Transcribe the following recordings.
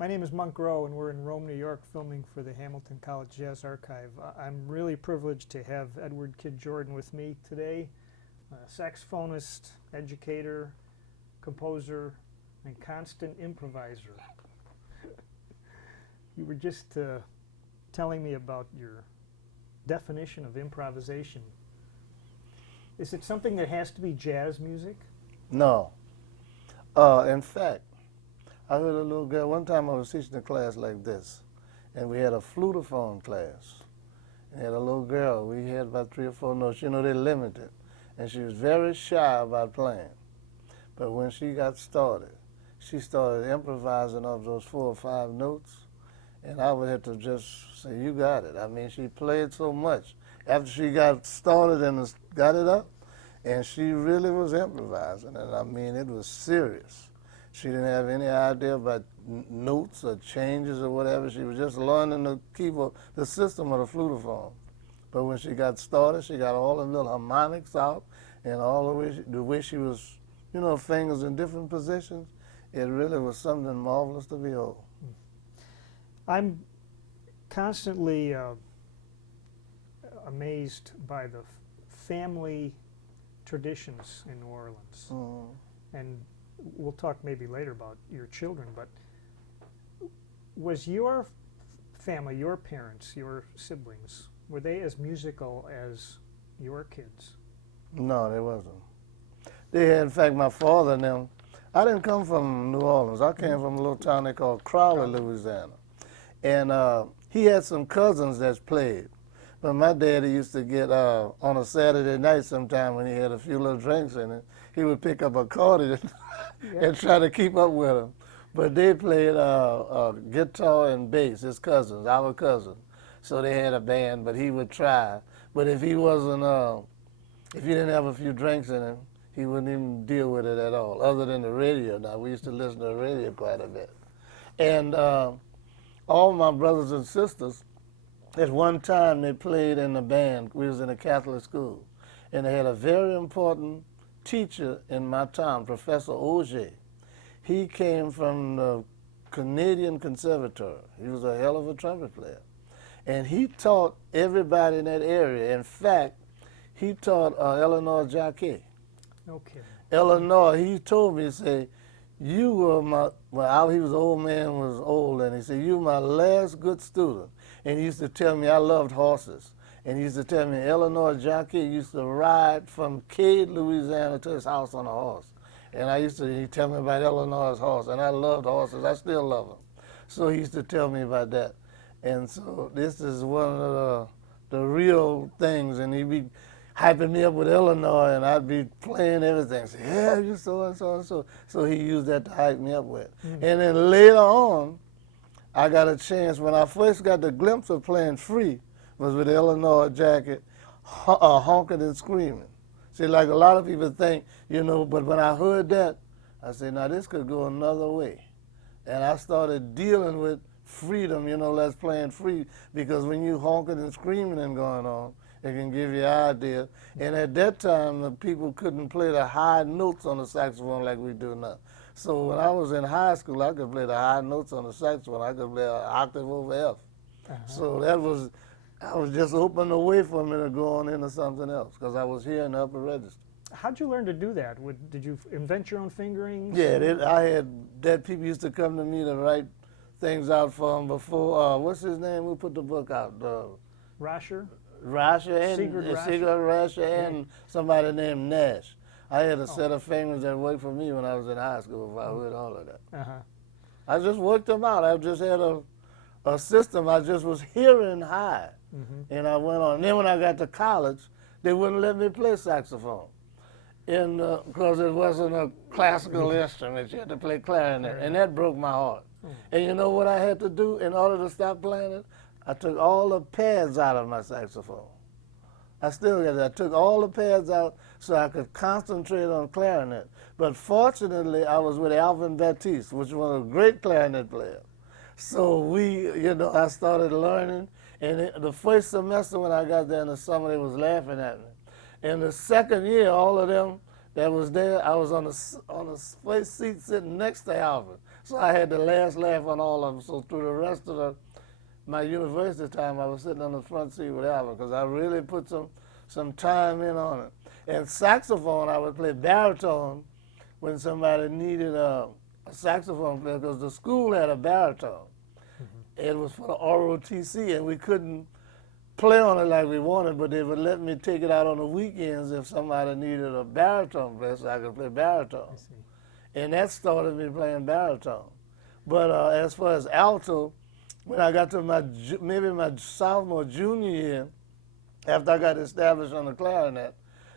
My name is Monk Rowe, and we're in Rome, New York, filming for the Hamilton College Jazz Archive. I'm really privileged to have Edward Kid Jordan with me today, saxophonist, educator, composer, and constant improviser. You were just telling me about your definition of improvisation. Is it something that has to be jazz music? No. In fact, I heard a little girl, one time I was teaching a class like this, and we had a flutophone class. And had a little girl, we had about 3 or 4 notes. You know, they're limited. And she was very shy about playing. But when she got started, she started improvising off those 4 or 5 notes, and I would have to just say, you got it. I mean, she played so much. After she got started and got it up, and she really was improvising, and I mean, it was serious. She didn't have any idea about notes or changes or whatever. She was just learning the keyboard, the system of the flutophone. But when she got started, she got all the little harmonics out and all the way she was, you know, fingers in different positions. It really was something marvelous to behold. I'm constantly amazed by the family traditions in New Orleans. Mm-hmm. And we'll talk maybe later about your children, but was your family, your parents, your siblings, were they as musical as your kids? No, they wasn't. They had, in fact, my father and them, I didn't come from New Orleans. I came from a little town they called Crowley, Louisiana. And he had some cousins that played. But my daddy used to get, on a Saturday night sometime when he had a few little drinks in it, he would pick up a accordion and try to keep up with them. But they played guitar and bass, his cousins, our cousins. So they had a band, but he would try. But if he wasn't, if he didn't have a few drinks in him, he wouldn't even deal with it at all, other than the radio. Now, we used to listen to the radio quite a bit. And all my brothers and sisters, at one time they played in the band. We was in a Catholic school. And they had a very important teacher in my town, Professor Auger. He came from the Canadian Conservatory. He was a hell of a trumpet player. And he taught everybody in that area. In fact, he taught Eleanor Jacquet. Okay. Eleanor, he told me, he said, you were my, well, he was an old man, was old, and he said, you were my last good student. And he used to tell me I loved horses. And he used to tell me Eleanor Jacquet used to ride from Cade, Louisiana to his house on a horse. And he'd tell me about Eleanor's horse, and I loved horses. I still love them. So he used to tell me about that. And so this is one of the real things, and he'd be hyping me up with Eleanor, and I'd be playing everything. Say, yeah, you so and so and so. So he used that to hype me up with. Mm-hmm. And then later on, I got a chance, when I first got the glimpse of playing free, was with Eleanor Jacquet, honking and screaming. See, like a lot of people think, you know, but when I heard that, I said, now this could go another way. And I started dealing with freedom, you know, let's playing free, because when you honking and screaming and going on, it can give you an idea. And at that time, the people couldn't play the high notes on the saxophone like we do now. So when I was in high school, I could play the high notes on the saxophone. I could play an octave over F. So that was, I was just opening the way for me to go on into something else, because I was here in the upper register. How'd you learn to do that? Did you invent your own fingerings? Yeah, I had that people used to come to me to write things out for them before. What's his name? Who put the book out? Rasher? Rasher and Sigurd Rasher and somebody named Nash. I had a set of fingers that worked for me when I was in high school, if I heard all of that. I just worked them out. I just had a system. I just was hearing high. And I went on. And then when I got to college, they wouldn't let me play saxophone, because it wasn't a classical instrument. You had to play clarinet, and that broke my heart. And you know what I had to do in order to stop playing it? I took all the pads out of my saxophone. I still got that. I took all the pads out so I could concentrate on clarinet. But fortunately, I was with Alvin Baptiste, which was a great clarinet player. So I started learning. And the first semester when I got there in the summer, they was laughing at me. And the second year, all of them that was there, I was on the first seat sitting next to Alvin. So I had the last laugh on all of them. So through the rest of my university time, I was sitting on the front seat with Alvin because I really put some time in on it. And saxophone, I would play baritone when somebody needed a saxophone player because the school had a baritone. It was for the ROTC, and we couldn't play on it like we wanted, but they would let me take it out on the weekends if somebody needed a baritone player so I could play baritone. And that started me playing baritone. But as far as alto, when I got to maybe my sophomore, junior year, after I got established on the clarinet,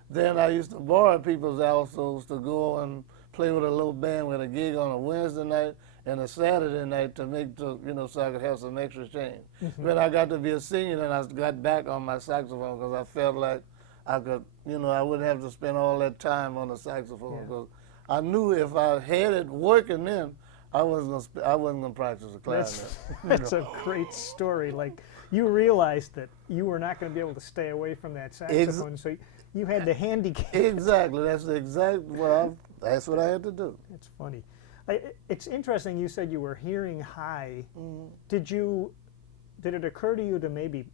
then I used to borrow people's altos to go and play with a little band with a gig on a Wednesday night and a Saturday night to make so I could have some extra change. When I got to be a senior, then I got back on my saxophone because I felt like I could, I wouldn't have to spend all that time on the saxophone because I knew if I had it working then, I wasn't gonna practice the clarinet. That's a great story. Like, you realized that you were not going to be able to stay away from that saxophone, so you had to handicap. Exactly. That's that's what I had to do. It's funny. It's interesting. You said you were hearing high. Mm-hmm. Did it occur to you to maybe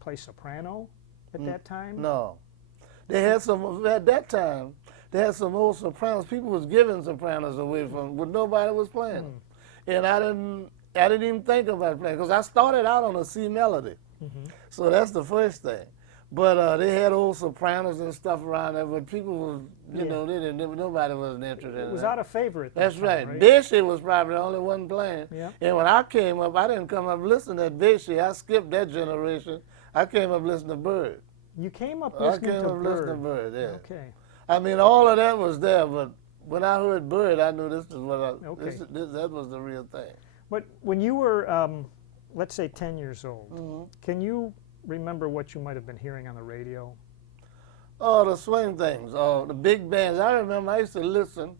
play soprano at that time? No. They had some at that time. They had some old sopranos. People was giving sopranos away from, but nobody was playing. And I didn't even think about playing because I started out on a C melody. So that's the first thing. But they had old sopranos and stuff around there, but people was, nobody was interested in it. It was out of favor at that That's time, right. Bessie was probably the only one playing. Yeah. And when I came up, I didn't come up listening to Bessie. I skipped that generation. I came up listening to Bird. You came up listening to Bird. Listening to Bird, yeah. Okay. I mean, all of that was there, but when I heard Bird, I knew this is what that was the real thing. But when you were, let's say, 10 years old, can you remember what you might have been hearing on the radio? Oh, the swing things, the big bands. I remember I used to listen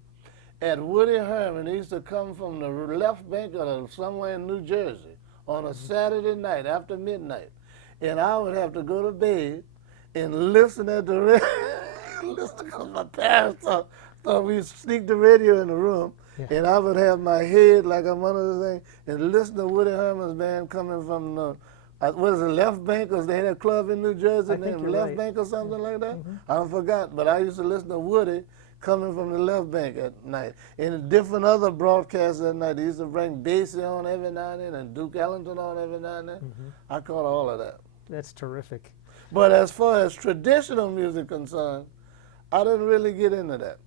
at Woody Herman. He used to come from the left bank of somewhere in New Jersey on a Saturday night after midnight. And I would have to go to bed and listen at the radio. Listen, because my parents thought we'd sneak the radio in the room. And I would have my head like I'm one of the things and listen to Woody Herman's band coming from the, what is it, Left Bank? Because they had a club in New Jersey named Left Bank or something like that. I forgot, but I used to listen to Woody coming from the Left Bank at night. And different other broadcasts at night. They used to bring Basie on every now and then and Duke Ellington on every now and then. I caught all of that. That's terrific. But as far as traditional music concerned, I didn't really get into that.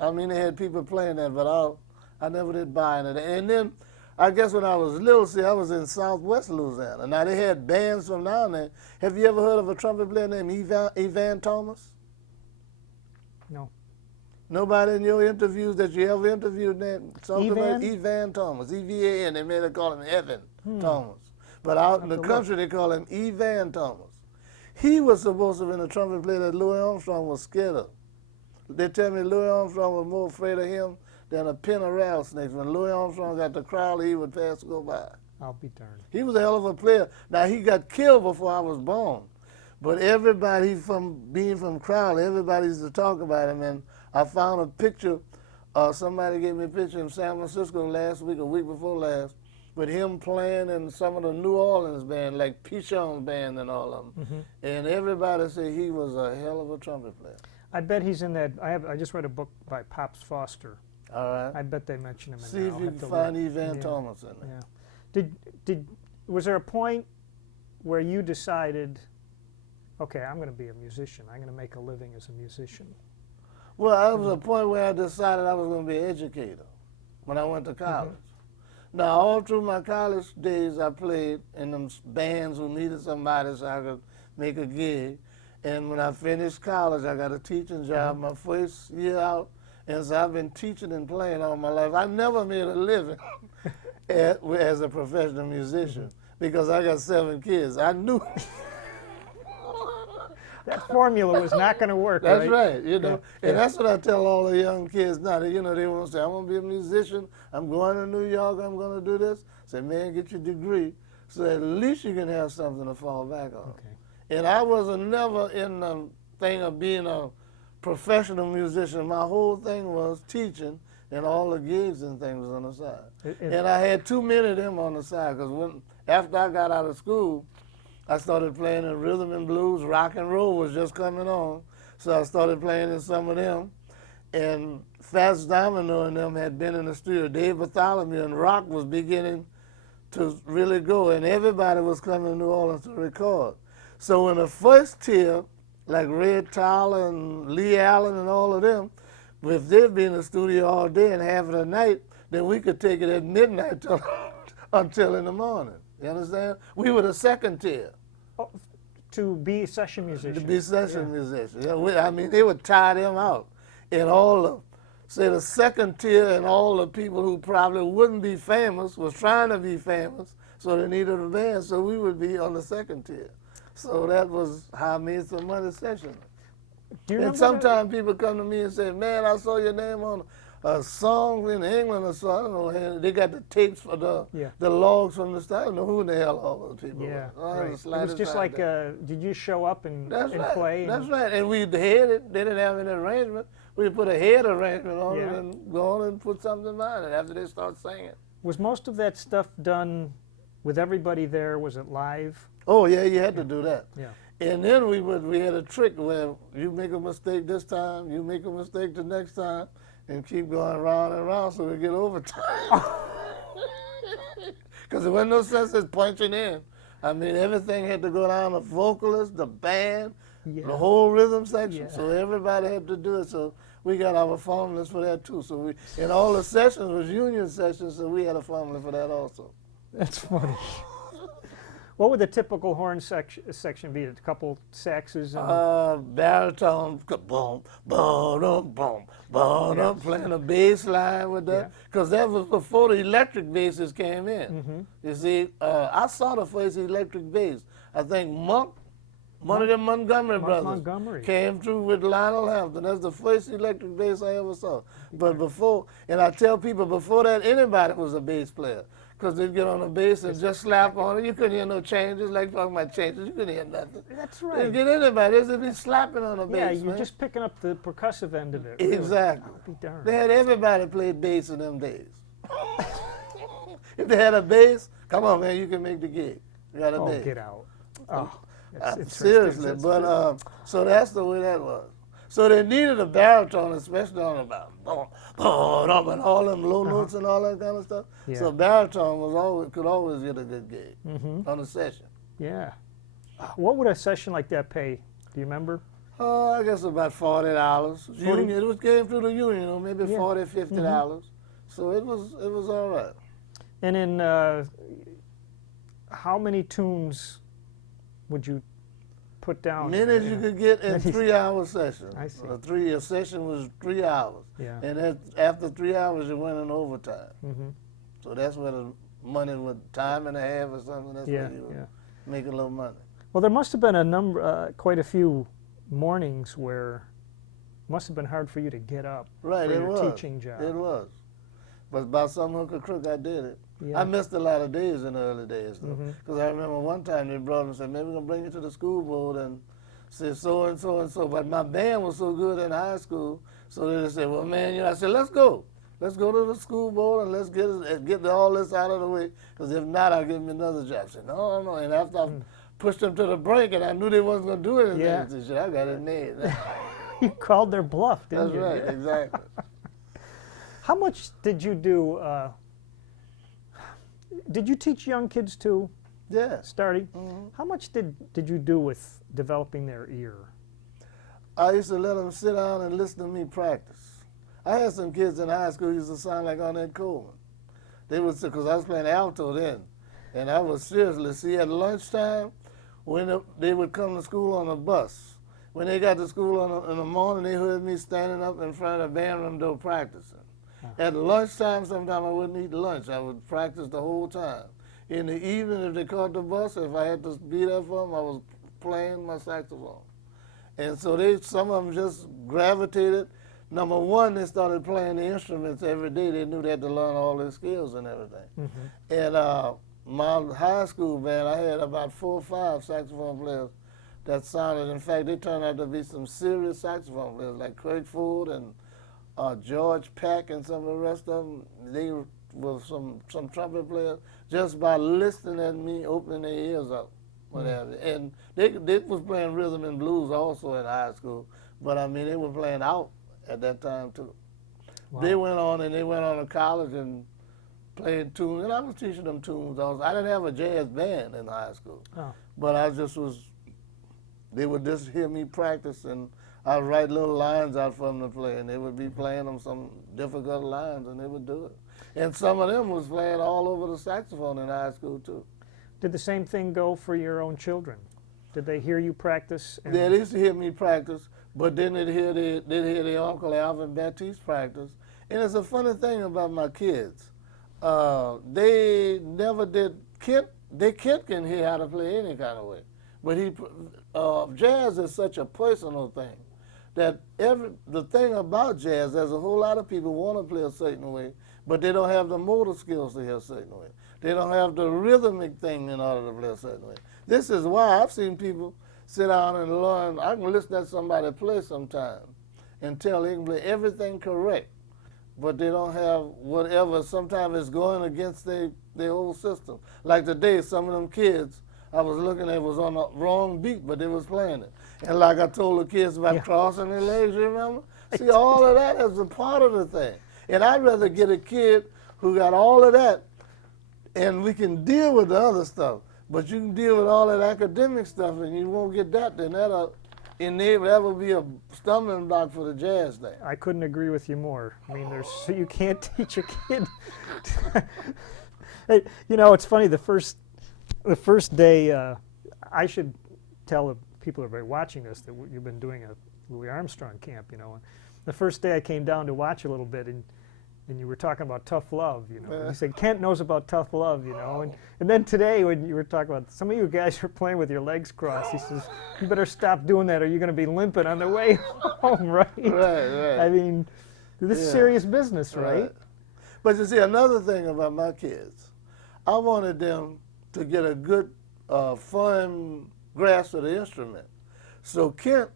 I mean, they had people playing that, but I never did buy into that. And then, I guess when I was little, I was in southwest Louisiana. Now, they had bands from down there. Have you ever heard of a trumpet player named Evan Thomas? No. Nobody in your interviews that you ever interviewed named Evan? Evan Thomas, E-V-A-N. They made it call him Evan Thomas. But out in the country, they call him Evan Thomas. He was supposed to have been a trumpet player that Louis Armstrong was scared of. They tell me Louis Armstrong was more afraid of him than a pen of rattlesnakes. When Louis Armstrong got to Crowley, he would pass go by. I'll be darned. He was a hell of a player. Now, he got killed before I was born. But everybody being from Crowley, everybody used to talk about him. And I found a picture, somebody gave me a picture in San Francisco last week, a week before last, with him playing in some of the New Orleans band, like Pichon's band and all of them. And everybody said he was a hell of a trumpet player. I bet he's in that. I just read a book by Pops Foster. All right. I bet they mention him in See there. if I'll you have can to find look. Evan Thomas in there. Yeah. Was there a point where you decided, okay, I'm going to be a musician. I'm going to make a living as a musician? Well, there was a point where I decided I was going to be an educator when I went to college. Now, all through my college days, I played in them bands who needed somebody so I could make a gig. And when I finished college, I got a teaching job my first year out. And so I've been teaching and playing all my life. I never made a living as a professional musician because I got 7 kids. I knew that formula was not going to work. That's right. And that's what I tell all the young kids now. They want to say, I'm going to be a musician. I'm going to New York. I'm going to do this. I say, man, get your degree so at least you can have something to fall back on. And I was never in the thing of being a professional musician. My whole thing was teaching and all the gigs and things was on the side. It- And I had too many of them on the side because after I got out of school, I started playing in rhythm and blues. Rock and roll was just coming on, so I started playing in some of them. And Fats Domino and them had been in the studio. Dave Bartholomew and rock was beginning to really go, and everybody was coming to New Orleans to record. So in the first tier, like Red Tyler and Lee Allen and all of them, if they'd be in the studio all day and half of the night, then we could take it at midnight until in the morning. You understand? We were the second tier. Oh, to be a session musician. To be session musicians. Yeah, I mean, they would tie them out. And all the, say the second tier and all the people who probably wouldn't be famous was trying to be famous, so they needed a band, so we would be on the second tier. So that was how I made some money sessioning. Do you And remember sometimes people come to me and say, man, I saw your name on a song in England or so. I don't know. And they got the tapes for the logs from the start. I don't know who the hell all those people Yeah, were. right. It was just like, did you show up and play? That's right. And we had it. They didn't have any arrangement. We put a head arrangement on it and go on and put something behind it after they start singing. Was most of that stuff done with everybody there? Was it live? Oh, yeah, you had to do that. Yeah. And then we had a trick where you make a mistake this time, you make a mistake the next time, and keep going round and round so we get overtime. Because there wasn't no sense in punching in. I mean, everything had to go down, the vocalist, the band, the whole rhythm section. So everybody had to do it. So we got our formulas for that too. So and all the sessions was union sessions, so we had a formula for that also. That's funny. What would the typical horn section be? A couple saxes and Baritone, boom, boom, boom, boom, playing a bass line with that, because that was before the electric basses came in. You see, I saw the first electric bass. I think one of them Montgomery brothers came through with Lionel Hampton. That's the first electric bass I ever saw. But before, and I tell people, before that, anybody was a bass player. Because they'd get on the bass and just slap on it. You couldn't hear no changes, like talking about changes. You couldn't hear nothing. That's right. They'd get anybody. They'd be slapping on the bass, Yeah, you're man. just picking up the percussive end of it. Exactly. I'll be darned. They had everybody played bass in them days. If they had a bass, come on, man, you can make the gig. You got a bass. Oh, get out. Oh, Seriously, but so that's the way that was. So they needed a baritone, especially on about and all them low notes and all that kind of stuff. Yeah. So baritone could always get a good gig on a session. Yeah. What would a session like that pay? Do you remember? I guess about $40. Union, it came through the union, maybe $40, $50. So it was all right. And in how many tunes would you put down? Many as you could get in 3-hour session. I see. A session was 3 hours. Yeah. And after 3 hours, you went in overtime. So that's where the money was time and a half or something. That's where you would make a little money. Well, there must have been quite a few mornings where it must have been hard for you to get up for your teaching job. It was. But by some hook or crook, I did it. Yeah. I missed a lot of days in the early days, though. Because I remember one time they brought me and said, maybe we're going to bring you to the school board and say so and so and so. But my band was so good in high school, so they said, well, man, I said, let's go. Let's go to the school board and let's get all this out of the way. Because if not, I'll give me another job. I said, no, no. And after I pushed them to the brink and I knew they wasn't going to do anything, I said, I got it made. You called their bluff, didn't you? That's right, exactly. How much did you do? Did you teach young kids too? Yeah. Starting? How much did you do with developing their ear? I used to let them sit down and listen to me practice. I had some kids in high school who used to sound like Ornette Coleman. They would, because I was playing alto then, and I was seriously, see, at lunchtime, when they would come to school on a bus. When they got to school in the morning, they heard me standing up in front of the band room door practicing. At lunchtime, sometimes I wouldn't eat lunch. I would practice the whole time. In the evening, if they caught the bus, if I had to be there for them, I was playing my saxophone. And so some of them just gravitated. Number one, they started playing the instruments every day. They knew they had to learn all their skills and everything. And my high school band, I had about 4 or 5 saxophone players that sounded. In fact, they turned out to be some serious saxophone players, like Craig Ford and George Peck and some of the rest of them, they were some trumpet players, just by listening at me, opening their ears up, whatever. And they was playing rhythm and blues also in high school, but I mean, they were playing out at that time too. Wow. They went on to college and played tunes, and I was teaching them tunes also. I didn't have a jazz band in high school, but I just was, they would just hear me practice, and I'd write little lines out for them to play, and they would be playing them some difficult lines, and they would do it. And some of them was playing all over the saxophone in high school too. Did the same thing go for your own children? Did they hear you practice? Yeah, they used to hear me practice, but then they'd hear their Uncle Alvin Baptiste practice. And it's a funny thing about my kids. They never did, Kent can hear how to play any kind of way. But jazz is such a personal thing that the thing about jazz, there's a whole lot of people want to play a certain way, but they don't have the motor skills to hear a certain way. They don't have the rhythmic thing in order to play a certain way. This is why I've seen people sit down and learn. I can listen to somebody play sometime and tell they can play everything correct, but they don't have whatever. Sometimes it's going against their whole system. Like today, some of them kids I was looking at was on the wrong beat, but they was playing it. And like I told the kids about crossing their legs, you remember? See, all of that is a part of the thing. And I'd rather get a kid who got all of that, and we can deal with the other stuff. But you can deal with all that academic stuff, and you won't get that, then that will be a stumbling block for the jazz thing. I couldn't agree with you more. I mean, you can't teach a kid. Hey, you know, it's funny. The first day, I should tell the people who are watching this that you've been doing a Louis Armstrong camp. You know, the first day I came down to watch a little bit, and you were talking about tough love, you know. And you said Kent knows about tough love, you know. And then today when you were talking about some of you guys are playing with your legs crossed, he says, you better stop doing that or you're going to be limping on the way home, right? Right. I mean, this is serious business, right? But you see, another thing about my kids, I wanted them to get a good, firm grasp of the instrument. So Kent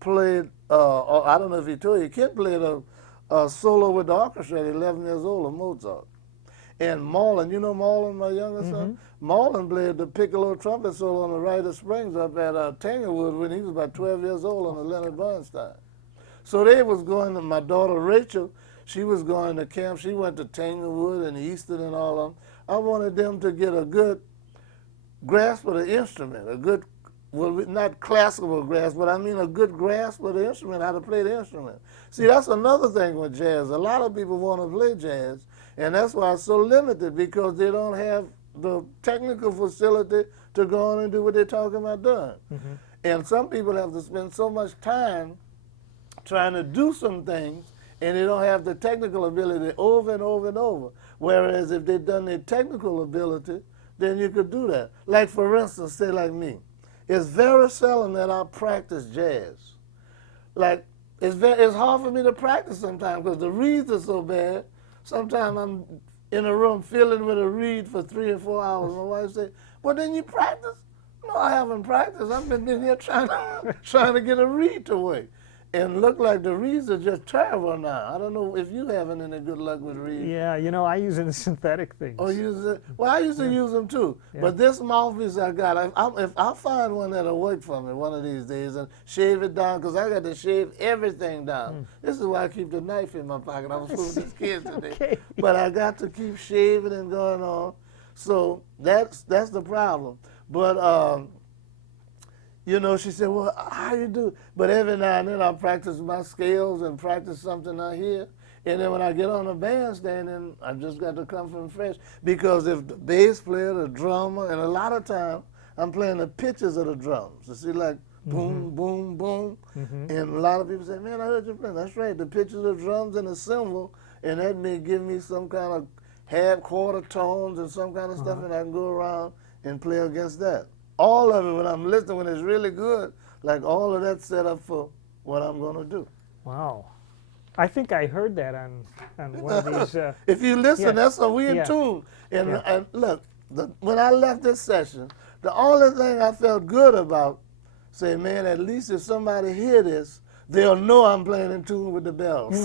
played, I don't know if he told you, Kent played a solo with the orchestra at 11 years old of Mozart. And Marlon, you know Marlon, my youngest son? Marlon played the piccolo trumpet solo on the Rite of Springs up at Tanglewood when he was about 12 years old on the Leonard Bernstein. So they was going to, my daughter Rachel, she was going to camp. She went to Tanglewood and Easton and all of them. I wanted them to get a good grasp of the instrument, a good, well, not classical grasp, but I mean a good grasp of the instrument, how to play the instrument. See, that's another thing with jazz. A lot of people want to play jazz, and that's why it's so limited, because they don't have the technical facility to go on and do what they're talking about doing. And some people have to spend so much time trying to do some things, and they don't have the technical ability over and over and over. Whereas if they'd done their technical ability, then you could do that. Like, for instance, say like me. It's very seldom that I practice jazz. Like, it's hard for me to practice sometimes because the reeds are so bad. Sometimes I'm in a room fiddling with a reed for 3 or 4 hours. My wife says, well, then you practice? No, I haven't practiced. I've been in here trying to get a reed to work. And look like the reeds are just terrible now. I don't know if you having any good luck with reeds. Yeah, you know, I use it in synthetic things. Oh, use it? Well, I used to use them too. Yeah. But this mouthpiece I got, if I find one that'll work for me one of these days and shave it down, because I got to shave everything down. This is why I keep the knife in my pocket. I was fooling these kids today. Okay. But I got to keep shaving and going on. So that's the problem. But, you know, she said, well, how you do? But every now and then I practice my scales and practice something I hear. And then when I get on the bandstand, then I just got to come from fresh. Because if the bass player, the drummer, and a lot of times I'm playing the pitches of the drums. You see, like boom, boom, boom. And a lot of people say, man, I heard you playing. That's right, the pitches of the drums and the cymbal, and that may give me some kind of half-quarter tones and some kind of stuff, and I can go around and play against that. All of it, when I'm listening, when it's really good, like all of that set up for what I'm going to do. Wow. I think I heard that on one of these. If you listen, that's a weird tune. And look, when I left this session, the only thing I felt good about, say, man, at least if somebody hear this, they'll know I'm playing in tune with the bells.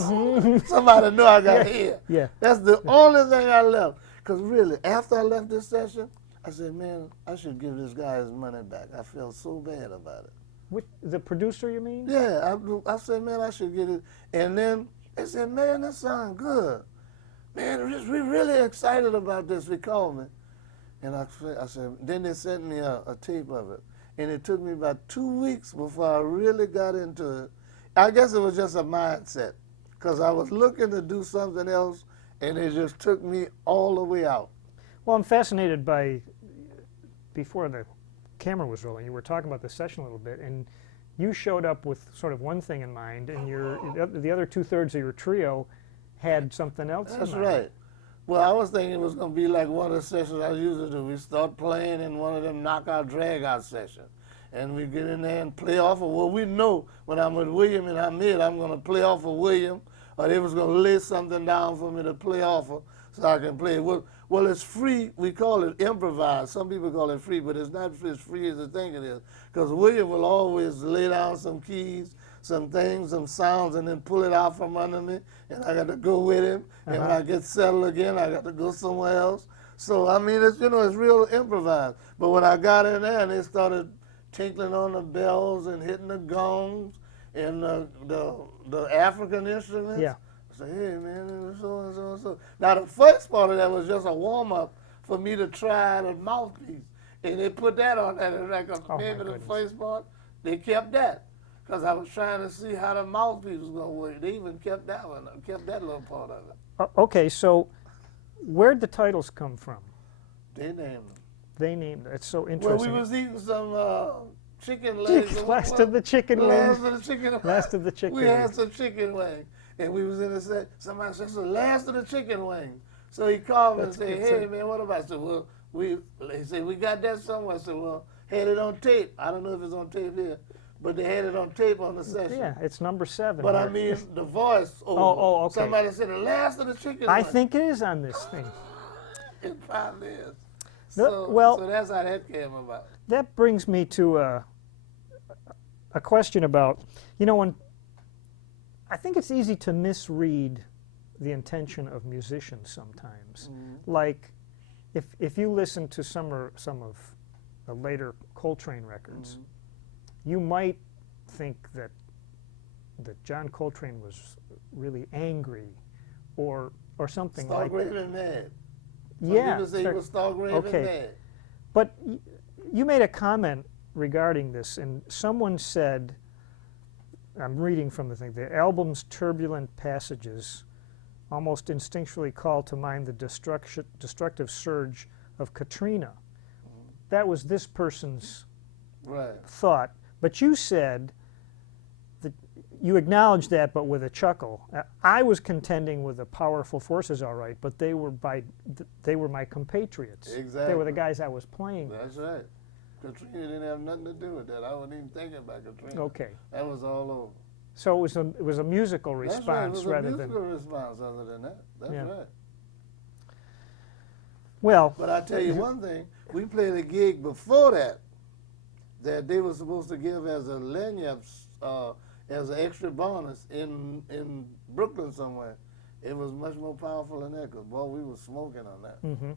Somebody know I got here. Yeah. That's the only thing I left. Because really, after I left this session, I said, man, I should give this guy his money back. I felt so bad about it. The producer, you mean? Yeah, I said, man, I should get it. And then they said, man, that sounds good. Man, we're really excited about this. They called me. And I said, then they sent me a tape of it. And it took me about 2 weeks before I really got into it. I guess it was just a mindset, because I was looking to do something else, and it just took me all the way out. Well, I'm fascinated by, before the camera was rolling, you were talking about the session a little bit, and you showed up with sort of one thing in mind, and the other 2/3 of your trio had something else in mind. That's right. Well, I was thinking it was going to be like one of the sessions I usually do. We start playing in one of them knockout, drag-out sessions. And we get in there and play off of, well, we know when I'm with William and Hamid, I'm going to play off of William, or they was going to lay something down for me to play off of so I can play. Well, it's free. We call it improvised. Some people call it free, but it's not as free as I think it is. Because William will always lay down some keys, some things, some sounds, and then pull it out from under me, and I got to go with him. And when I get settled again, I got to go somewhere else. So, I mean, it's real improvised. But when I got in there and they started tinkling on the bells and hitting the gongs and the African instruments. Yeah. I said, hey, man, it was so and so and so. Now, the first part of that was just a warm-up for me to try the mouthpiece. And they put that on that, and like maybe the first part, they kept that. Because I was trying to see how the mouthpiece was going to work. They even kept that one, kept that little part of it. Okay, so where'd the titles come from? They named them. They named it. It's so interesting. Well, we was eating some chicken legs. Last of the chicken wings. Last of the chicken wings. Last of the chicken We wings. had some chicken wings. And we was in the set. Somebody said, it's the last of the chicken wings. So he called me and said, hey, man, what about it? I said, well, he said, we got that somewhere. I said, well, had it on tape. I don't know if it's on tape here, but they had it on tape on the session. Yeah, it's number 7. But here. I mean, the voice over. Oh, okay. Somebody said, the last of the chicken I wings. think it is on this thing. It probably is. No, So that's how that came about. That brings me to a question about, when I think it's easy to misread the intention of musicians sometimes. Like, if you listen to some of the later Coltrane records, you might think that John Coltrane was really angry, or something like that. Stark raving mad. Yeah. People say he was stark raving mad. But you made a comment regarding this, and someone said, I'm reading from the thing, the album's turbulent passages almost instinctually call to mind the destructive surge of Katrina. That was this person's thought. But you said that you acknowledged that, but with a chuckle. I was contending with the powerful forces, all right, but they were my compatriots. Exactly. They were the guys I was playing with. That's right. Katrina didn't have nothing to do with that. I wasn't even thinking about Katrina. Okay. That was all over. So it was a musical response That's right. rather It was a than. musical response other than that. That's right. Well. But I tell you one thing, we played a gig before that they were supposed to give as a lanyard, as an extra bonus in Brooklyn somewhere. It was much more powerful than that, because, boy, we were smoking on that.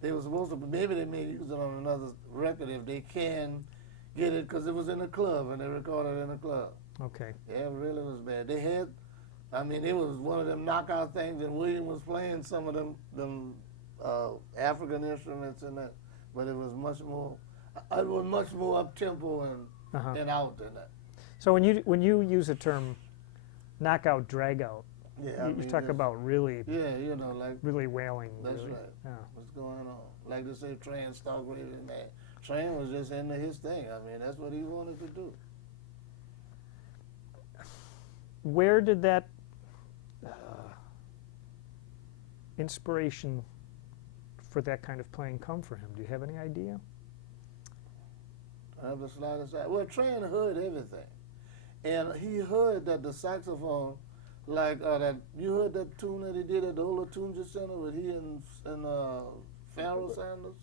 They were supposed to, maybe they may use it on another record if they can get it, because it was in a club, and they recorded it in a club. Okay. Yeah, it really was bad. They had, it was one of them knockout things, and William was playing some of them African instruments in that, but it was much more up tempo and out than that. So when you use the term knockout, drag out, you talk about really, like really wailing. That's really. right. Yeah. What's going on? Like they say, Tran stark raving mad. Tran was just into his thing. That's what he wanted to do. Where did that inspiration for that kind of playing come for him? Do you have any idea? I have the slightest idea. Well, Tran heard everything. And he heard that the saxophone, like that, you heard that tune that he did at the Ola Tunja Center with he and Pharaoh Sanders?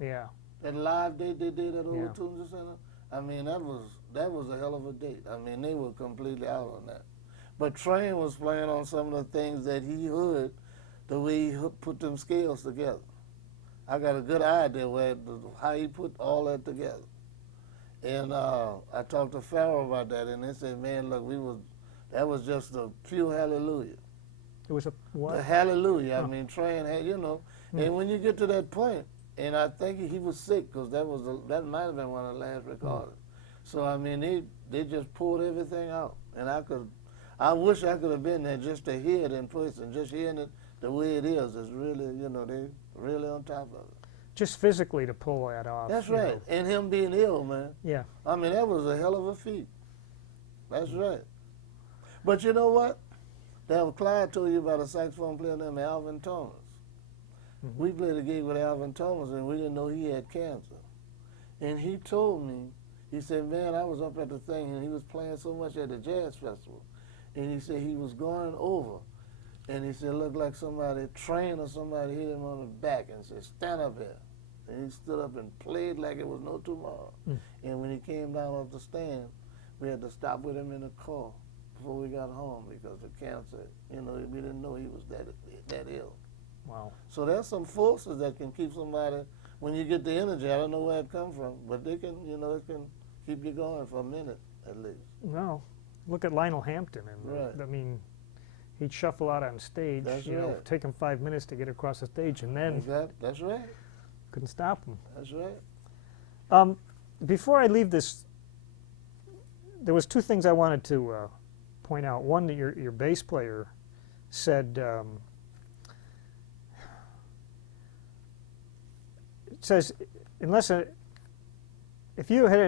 Yeah. That live date they did at the Ola Tunja Center? I mean, that was a hell of a date. I mean, they were completely out on that. But Train was playing on some of the things that he heard, the way he put them scales together. I got a good idea how he put all that together. And I talked to Farrell about that, and they said, man, look, that was just a pure hallelujah. It was a what? The hallelujah. Oh. I mean, Train had, and when you get to that point, and I think he was sick because that might have been one of the last recordings. So I mean, they just pulled everything out, and I wish I could have been there just to hear it in person. Just hearing it the way it is really, they really on top of it. Just physically to pull that off. That's right, and him being ill, man. Yeah. I mean, that was a hell of a feat. That's right. But you know what? Clyde told you about a saxophone player named Alvin Thomas. Mm-hmm. We played a gig with Alvin Thomas, and we didn't know he had cancer. And he told me, he said, man, I was up at the thing, and he was playing so much at the jazz festival. And he said he was going over, and he said, looked like somebody, Train or somebody hit him on the back and said, stand up here. And he stood up and played like it was no tomorrow. Mm. And when he came down off the stand, we had to stop with him in the car before we got home because of cancer. We didn't know he was that ill. Wow. So there's some forces that can keep somebody, when you get the energy, I don't know where it comes from, but they can, it can keep you going for a minute at least. No. Look at Lionel Hampton. And right. I mean, he'd shuffle out on stage. That's right. Take him 5 minutes to get across the stage, and then that's right. Couldn't stop him. That's right. Before I leave this, there was two things I wanted to point out. One, that your bass player said, it says, if you had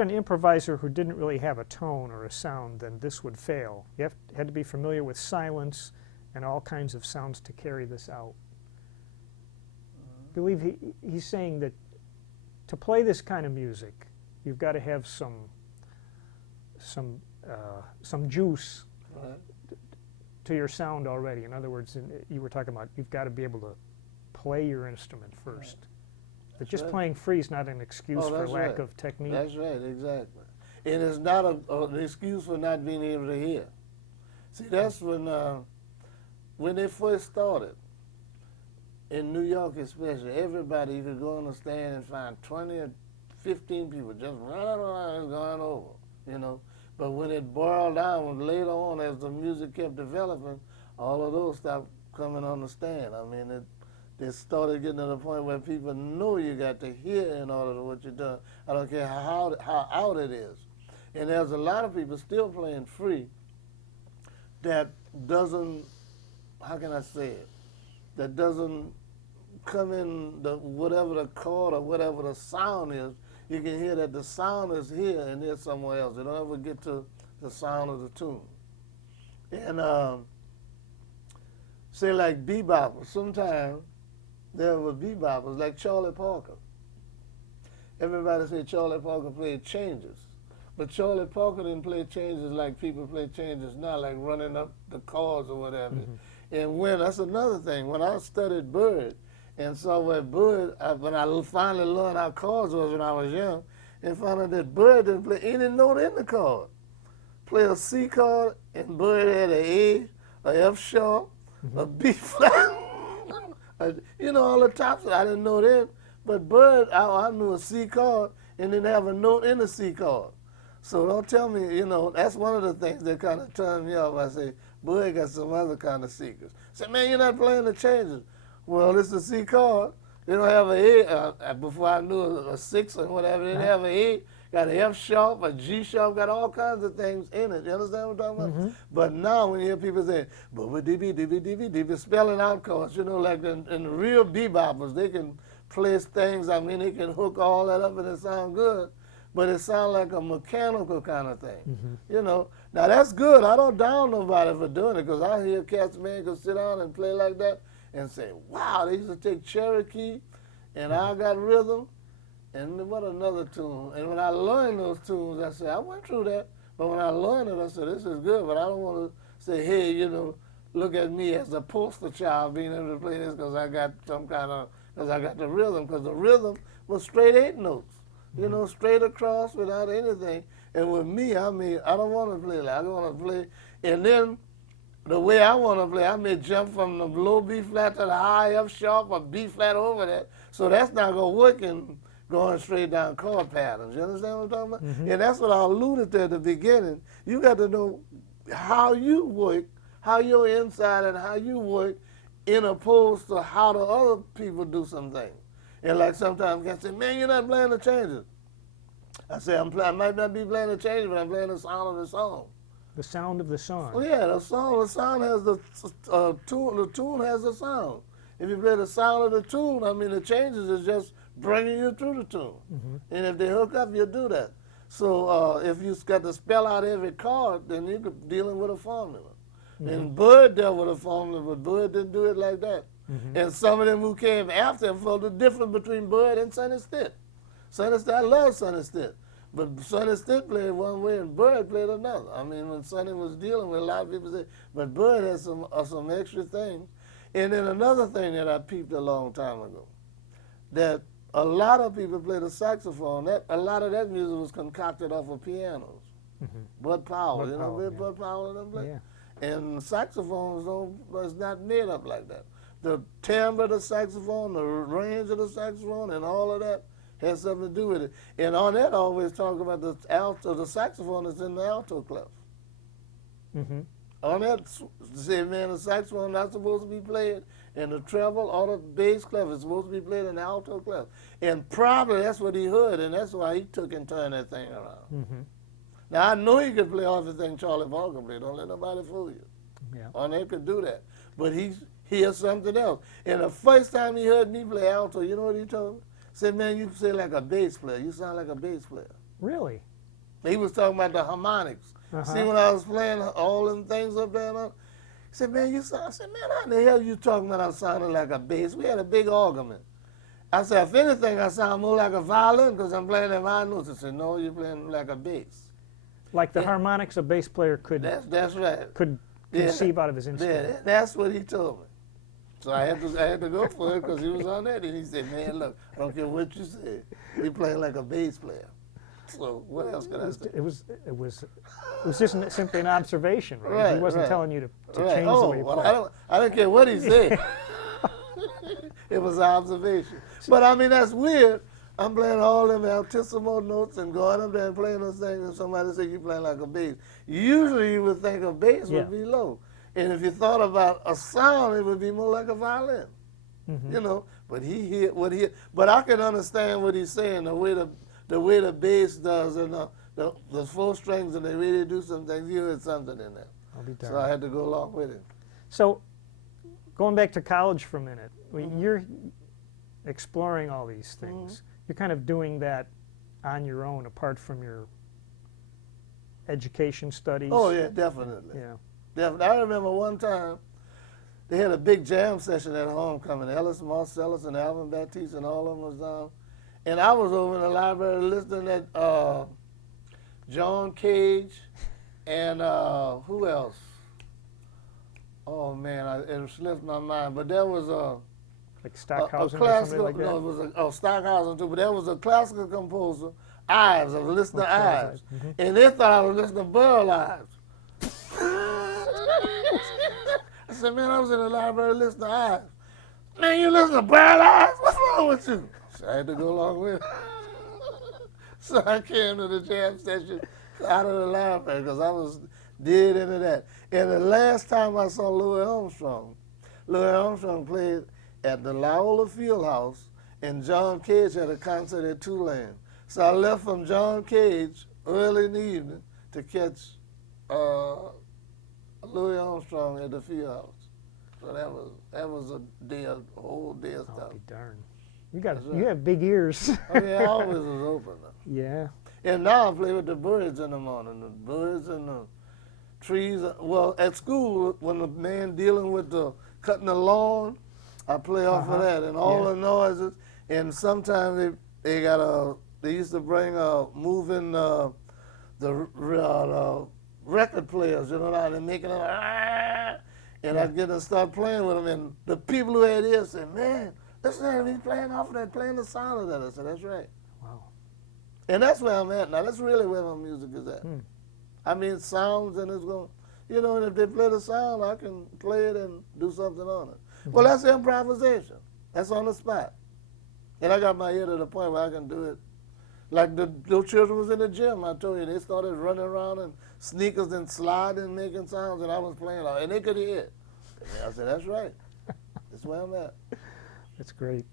an improviser who didn't really have a tone or a sound, then this would fail. You had to be familiar with silence and all kinds of sounds to carry this out. I believe he's saying that to play this kind of music, you've got to have some juice to your sound already. In other words, you were talking about you've got to be able to play your instrument first. But just playing free is not an excuse for lack of technique. That's right, exactly. And it's not an excuse for not being able to hear. See, that's when they first started, in New York especially, everybody, you could go on the stand and find 20 or 15 people just running around and going over, But when it boiled down, later on, as the music kept developing, all of those stopped coming on the stand. I mean, it started getting to the point where people know you got to hear in order to what you're doing. I don't care how out it is. And there's a lot of people still playing free that doesn't, how can I say it, that doesn't come in whatever the chord or whatever the sound is. You can hear that the sound is here and there's somewhere else. They don't ever get to the sound of the tune. And say like beboppers, sometimes there were beboppers like Charlie Parker. Everybody said Charlie Parker played changes. But Charlie Parker didn't play changes like people play changes now, like running up the chords or whatever. Mm-hmm. And that's another thing. When I studied Bird and saw what Bird, when I finally learned how chords was when I was young, and found out that Bird didn't play any note in the chord. Play a C chord, and Bird had an A, a F sharp, a B flat. All the tops. I didn't know that. But Bird, I knew a C chord and didn't have a note in the C chord. So don't tell me, that's one of the things that kind of turned me off. I say, Bird got some other kind of secrets. Say, man, you're not playing the changes. Well, it's a C chord. They don't have an A. Before I knew a 6 or whatever, they didn't have an A. Got an F sharp, a G sharp, got all kinds of things in it. You understand what I'm talking about? Mm-hmm. But now when you hear people say, booba-dee-bee, spelling out chords, like in the real beboppers, they can place things, I mean, they can hook all that up and it sound good, but it sounds like a mechanical kind of thing. Mm-hmm. Now that's good. I don't down nobody for doing it because I hear cats, man, can sit down and play like that and say, wow, they used to take Cherokee and I got rhythm. And what another tune. And when I learned those tunes, I said, I went through that. But when I learned it, I said, this is good. But I don't want to say, hey, look at me as a poster child being able to play this because I got because I got the rhythm. Because the rhythm was straight 8 notes. you know, straight across without anything. And with me, I mean, I don't want to play like I want to play. And then the way I want to play, I may jump from the low B flat to the high F sharp or B flat over that. So that's not going to work in going straight down chord patterns. You understand what I'm talking about? Mm-hmm. And that's what I alluded to at the beginning. You got to know how you work, how your inside and how you work in opposed to how the other people do some things. And like sometimes guys say, man, you're not playing the changes. I say, I might not be playing the changes, but I'm playing the sound of the song. The sound of the song. Oh yeah, the sound has the tune. The tune has the sound. If you play the sound of the tune, I mean, the changes is just bringing you through the tune. Mm-hmm. And if they hook up, you do that. So if you got to spell out every chord, then you're dealing with a formula. Mm-hmm. And Bud dealt with a formula, but Bud didn't do it like that. Mm-hmm. And some of them who came after him felt the difference between Bud and Sonny Stitt. Sonny Stitt, I love Sonny Stitt. But Sonny Stitt played one way and Bud played another. I mean, when Sonny was dealing with, a lot of people say, but Bud had some extra things. And then another thing that I peeped a long time ago, that a lot of people play the saxophone. That a lot of that music was concocted off of pianos. Mm-hmm. Bud Powell, Bud you know, Powell, yeah. Bud Powell and them play. Yeah. And saxophones was not made up like that. The timbre of the saxophone, the range of the saxophone, and all of that has something to do with it. And on that, I always talk about the alto. The saxophone is in the alto clef. Mm-hmm. On that, say, man, the saxophone not supposed to be played in the treble or the bass clef. It's supposed to be played in the alto clef. And probably that's what he heard, and that's why he took and turned that thing around. Mm-hmm. Now, I know he could play everything Charlie Parker played. Don't let nobody fool you. Yeah. Ornette could do that. But he hears something else. And the first time he heard me play alto, you know what he told me? He said, man, you play like a bass player. You sound like a bass player. Really? He was talking about the harmonics. Uh-huh. See, when I was playing all them things up there, he said, man, you sound. I said, man, how the hell you talking about I sounding like a bass? We had a big argument. I said, if anything, I sound more like a violin because I'm playing them high notes. He said, no, you're playing like a bass. Like the harmonics a bass player could That's right. could conceive out of his instrument. Yeah, that's what he told me. So I had to go for it because he was on that. And he said, man, look, I don't care what you say. We playing like a bass player. So what else can I say? It was just simply an observation, right? Right, He wasn't right. telling you to Right. change the Oh, way you well, play. I don't care what he said. It was an observation. But I mean, that's weird. I'm playing all them altissimo notes and going up there and playing those things, and somebody say you playing like a bass. Usually you would think a bass would be low. And if you thought about a sound, it would be more like a violin. Mm-hmm. You know, but but I can understand what he's saying, the way the bass does and the four strings and they really do some things. You heard something in there. I'll be darned. So I had to go along with it. So, going back to college for a minute, Mm-hmm. you're exploring all these things. Mm-hmm. You're kind of doing that on your own, apart from your education studies. Oh yeah, definitely. Yeah. Definitely. I remember one time they had a big jam session at homecoming. Ellis Marcellus and Alvin Baptiste and all of them was down. And I was over in the library listening at John Cage and who else? Oh man, it slipped my mind. But there was Like a Stockhausen or classical, something like that? no, it was Stockhausen too, but there was a classical composer, Ives. I was listening to Okay, Ives. mhm. And they thought I was listening to Burl Ives. I said, man, I was in the library listening to Ives. Man, you listen to Burl Ives? What's wrong with you? So I had to go along with it. So I came to the jam session out of the library because I was dead into that. And the last time I saw Louis Armstrong played at the Loyola Fieldhouse, and John Cage had a concert at Tulane. So I left from John Cage early in the evening to catch Louis Armstrong at the Fieldhouse. So that was a whole day of I'll stuff. be darned. You got That's right. you have big ears. I mean, I always was open. Yeah. And now I play with the birds in the morning, the birds and the trees. Well, at school, when the man dealing with the cutting the lawn, I play off of that and all the noises. And sometimes they used to bring moving the record players, you know, now they're making it, and I'd get to start playing with them. And the people who had ears said, man, listen to him, he's playing off of that, playing the sound of that. I said, that's right. Wow. And that's where I'm at now. That's really where my music is at. Hmm. I mean, it sounds and it's going, you know, and if they play the sound, I can play it and do something on it. Well, that's improvisation. That's on the spot. And I got my ear to the point where I can do it. Like the little children was in the gym, I told you, they started running around in sneakers and sliding, making sounds, and I was playing, and they could hear it. And I said, that's right. That's where I'm at. That's great.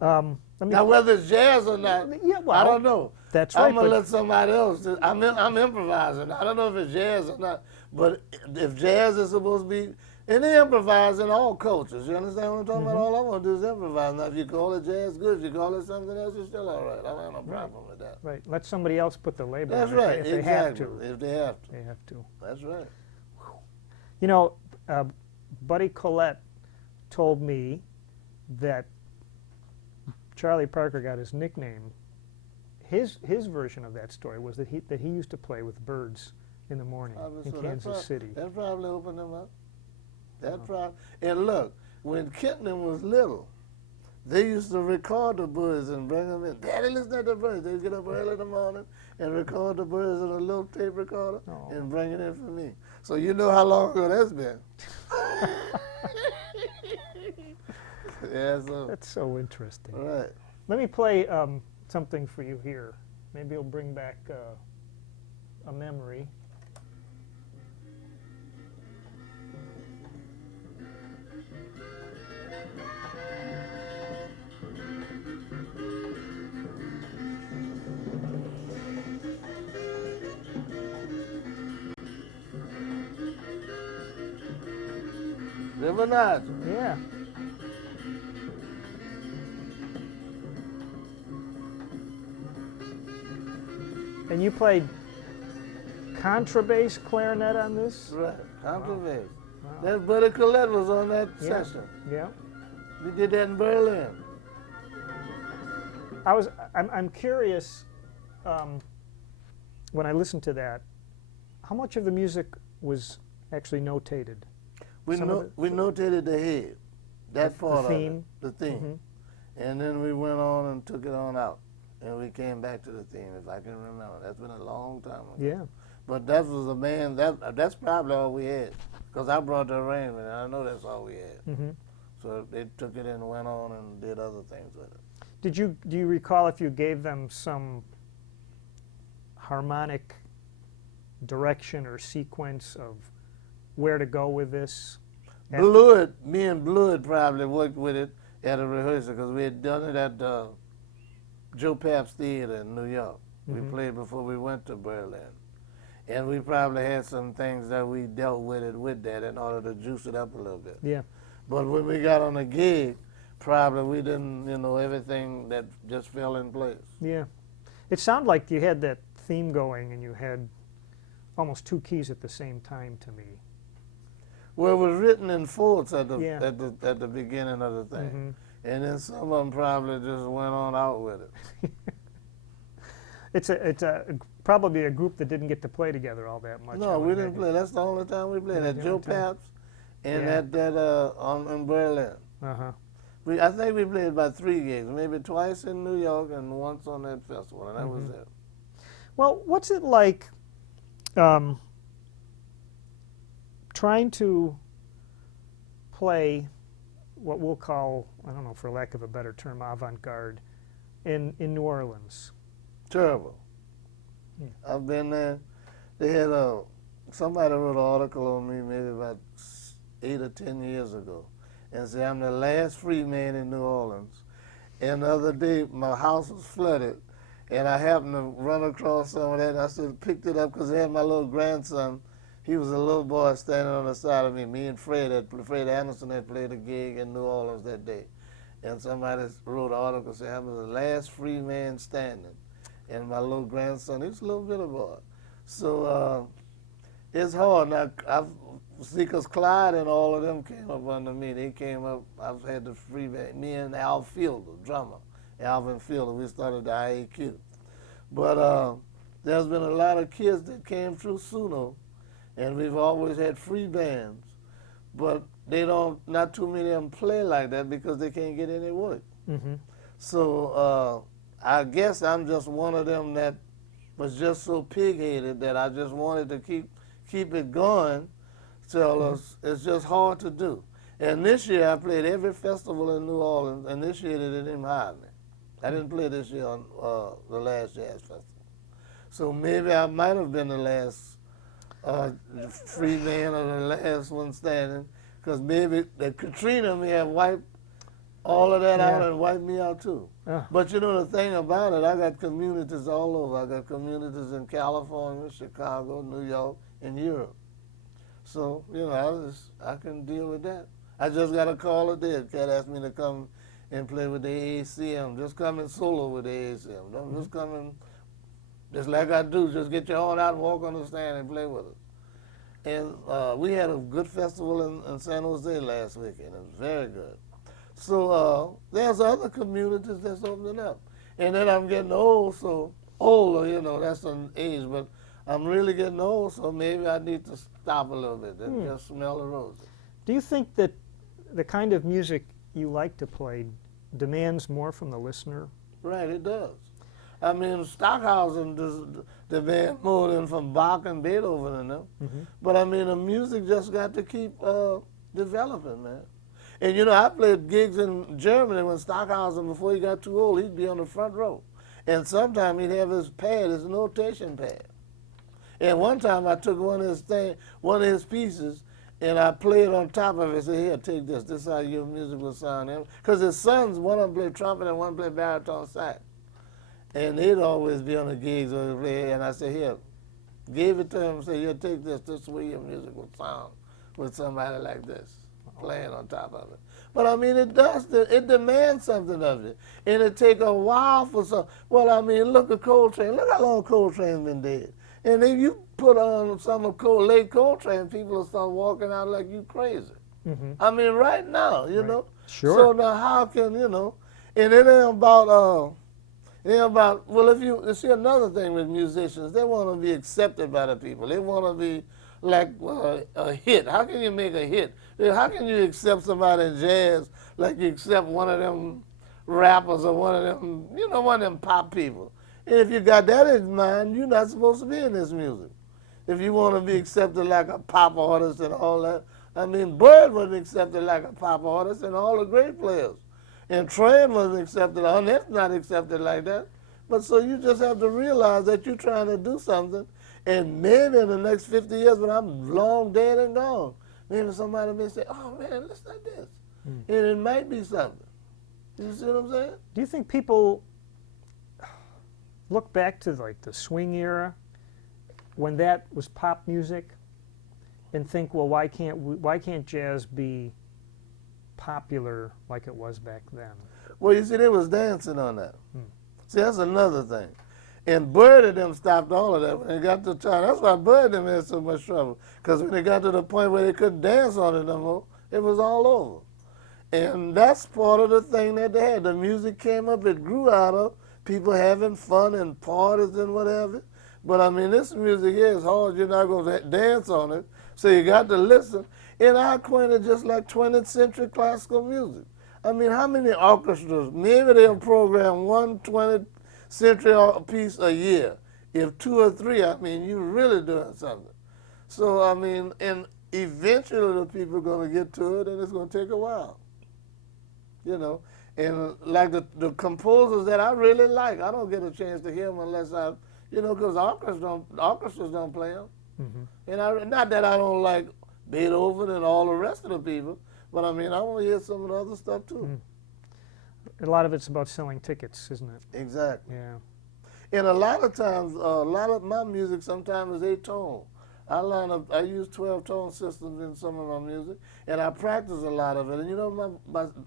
Now, whether it's jazz or not, Yeah, well, I don't know. That's right. I'm going to let somebody else. I'm improvising. I don't know if it's jazz or not, but if jazz is supposed to be, and they improvise in all cultures. You understand what I'm talking about? All I want to do is improvise. Now, if you call it jazz, good. If you call it something else, it's still all right. I don't have no problem with that. Right. Let somebody else put the label That's on it right. if they have to. If they have to. They have to. That's right. You know, Buddy Collette told me that Charlie Parker got his nickname. His version of that story was that he used to play with birds in the morning in Kansas City. That probably opened him up. And look, when Kenton was little, they used to record the birds and bring them in. Daddy, listen to the birds. They'd get up early in the morning and record the birds on a little tape recorder and bring it in for me. So you know how long ago that's been. Yeah, so. That's so interesting. Right. Let me play something for you here. Maybe it'll bring back a memory. River Nigel. Yeah. And you played contrabass clarinet on this? Right, contrabass. Wow. That Buddy Collette was on that session. Yeah. We did that in Berlin. I'm curious, when I listened to that, how much of the music was actually notated? We notated the head, that part of it, the theme. And then we went on and took it on out. And we came back to the theme, if I can remember. That's been a long time ago. Yeah. But that was a man, that's probably all we had. Because I brought the arrangement, and I know that's all we had. So they took it and went on and did other things with it. Do you recall if you gave them some harmonic direction or sequence of where to go with this? Me and Blood probably worked with it at a rehearsal because we had done it at Joe Papp's Theater in New York. We played before we went to Berlin. And we probably had some things that we dealt with it with that in order to juice it up a little bit. Yeah. But when we got on a gig, probably we didn't, everything that just fell in place. Yeah. It sounded like you had that theme going and you had almost two keys at the same time to me. Well, it was written in fourths at the beginning of the thing. And then some of them probably just went on out with it. It's probably a group that didn't get to play together all that much. No, we didn't play. That's the only time we played. At Joe Papp's and at in Berlin. I think we played about 3 gigs, maybe twice in New York and once on that festival, and that was it. Well, what's it like trying to play what we'll call, I don't know, for lack of a better term, avant-garde in New Orleans? Terrible. I've been there. They had somebody wrote an article on me maybe about 8 or 10 years ago and said I'm the last free man in New Orleans. And the other day my house was flooded and I happened to run across some of that and I said picked it up because they had my little grandson. He was a little boy standing on the side of me. Me and Fred Anderson had played a gig in New Orleans that day. And somebody wrote an article saying I was the last free man standing. And my little grandson, he was a little bitty boy. So it's hard. Now, because Clyde and all of them came up under me. They came up, I've had the free band, me and Al Fielder, drummer, Alvin Fielder, we started the IAQ. But there's been a lot of kids that came through Suno, and we've always had free bands. But they not too many of them play like that because they can't get any work. So I guess I'm just one of them that was just so pig-headed that I just wanted to keep it going till it's just hard to do. And this year I played every festival in New Orleans, and this year they didn't hire me. I didn't play this year on the last jazz festival. So maybe I might have been the last free man or the last one standing, because maybe the Katrina may have wiped all of that out and wiped me out too. But you know the thing about it, I got communities all over. I got communities in California, Chicago, New York, and Europe. So, you know, I can deal with that. I just got a call a day. A cat asked me to come and play with the AACM. Just come in solo with the AACM. Don't just come in, just like I do, just get your horn out and walk on the stand and play with us. And we had a good festival in San Jose last weekend. It was very good. So there's other communities that's opening up. And then I'm getting old, so older, you know, that's an age, but I'm really getting old, so maybe I need to stop a little bit and just smell the roses. Do you think that the kind of music you like to play demands more from the listener? Right, it does. I mean, Stockhausen demand more than from Bach and Beethoven and them. But I mean, the music just got to keep developing, man. And you know, I played gigs in Germany when Stockhausen, before he got too old, he'd be on the front row. And sometimes he'd have his pad, his notation pad. And one time I took one of his pieces, and I played on top of it and said, here, take this. This is how your music will sound. Because his sons, one of them played trumpet and one played baritone sax. And they'd always be on the gigs where they play, and I said, here, gave it to him and said, here, take this. This is the way your music will sound with somebody like this, playing on top of it. But I mean, it demands something of you. And it take a while for some. Well, I mean, look at Coltrane. Look how long Coltrane's been dead. And if you put on some of late Coltrane, people will start walking out like you crazy. I mean, right now, you know. Sure. So now how can, you know, and it ain't about, well, if you see another thing with musicians, they want to be accepted by the people. They want to be like a hit. How can you make a hit? How can you accept somebody in jazz like you accept one of them rappers or one of them, you know, one of them pop people? And if you got that in mind, you're not supposed to be in this music. If you want to be accepted like a pop artist and all that, I mean, Bird wasn't accepted like a pop artist and all the great players. And Train wasn't accepted, and it's not accepted like that. But so you just have to realize that you're trying to do something, and maybe in the next 50 years when I'm long dead and gone, maybe somebody may say, oh man, listen to this. And it might be something. You see what I'm saying? Do you think people look back to like the swing era when that was pop music and think, well, why can't jazz be popular like it was back then? Well, you see, they was dancing on that. See, that's another thing. And Bird and them stopped all of that when they got to time. That's why Bird and them had so much trouble. Because when they got to the point where they couldn't dance on it no more, it was all over. And that's part of the thing that they had. The music came up, it grew out of people having fun and parties and whatever. But I mean, this music here is hard. You're not going to dance on it. So you got to listen. And I acquainted just like 20th century classical music. I mean, how many orchestras? Maybe they'll program one 20th century piece a year. If 2 or 3, I mean, you're really doing something. So, I mean, and eventually the people are going to get to it, and it's going to take a while. You know, and like the composers that I really like, I don't get a chance to hear them unless I, you know, because orchestras don't play them. And not that I don't like Beethoven and all the rest of the people, but I mean, I want to hear some of the other stuff too. A lot of it's about selling tickets, isn't it? Exactly. Yeah. And a lot of times, a lot of my music sometimes is 8-tone. I use 12-tone systems in some of my music, and I practice a lot of it. And you know,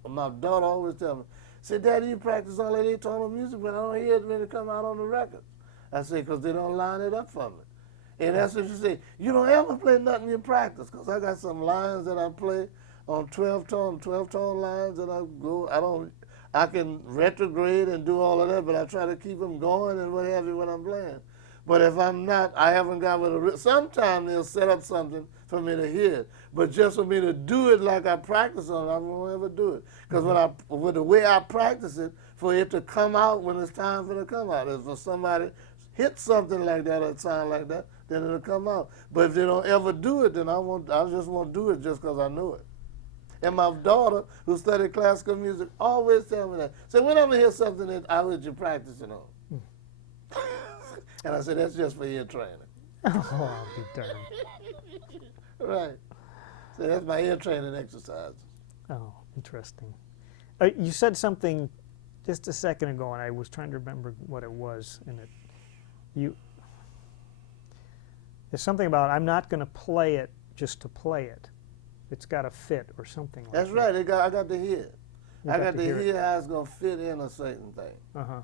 my daughter always tells me, say, Daddy, you practice all that 8-tone music, but I don't hear it when it come out on the records. I say, because they don't line it up for me. And that's what you say. You don't ever play nothing you practice, because I got some lines that I play on 12-tone lines that I can retrograde and do all of that, but I try to keep them going and what have you when I'm playing. But if I'm not, I haven't got with a. Sometimes they'll set up something for me to hear, but just for me to do it like I practice on, I won't ever do it. Because with the way I practice it, for it to come out when it's time for it to come out, if for somebody hit something like that or it sound like that, then it'll come out. But if they don't ever do it, then I just won't do it just because I know it. And my daughter, who studied classical music, always tell me that. So when I'm gonna hear something that I was you practicing on, and I said that's just for ear training. Oh, I'll be darned. Right. So that's my ear training exercises. Oh, interesting. You said something just a second ago, and I was trying to remember what it was. And there's something about I'm not going to play it just to play it. It's got to fit or something like that. That's right. I got to hear it. I got to hear how it's going to fit in a certain thing. Uh-huh.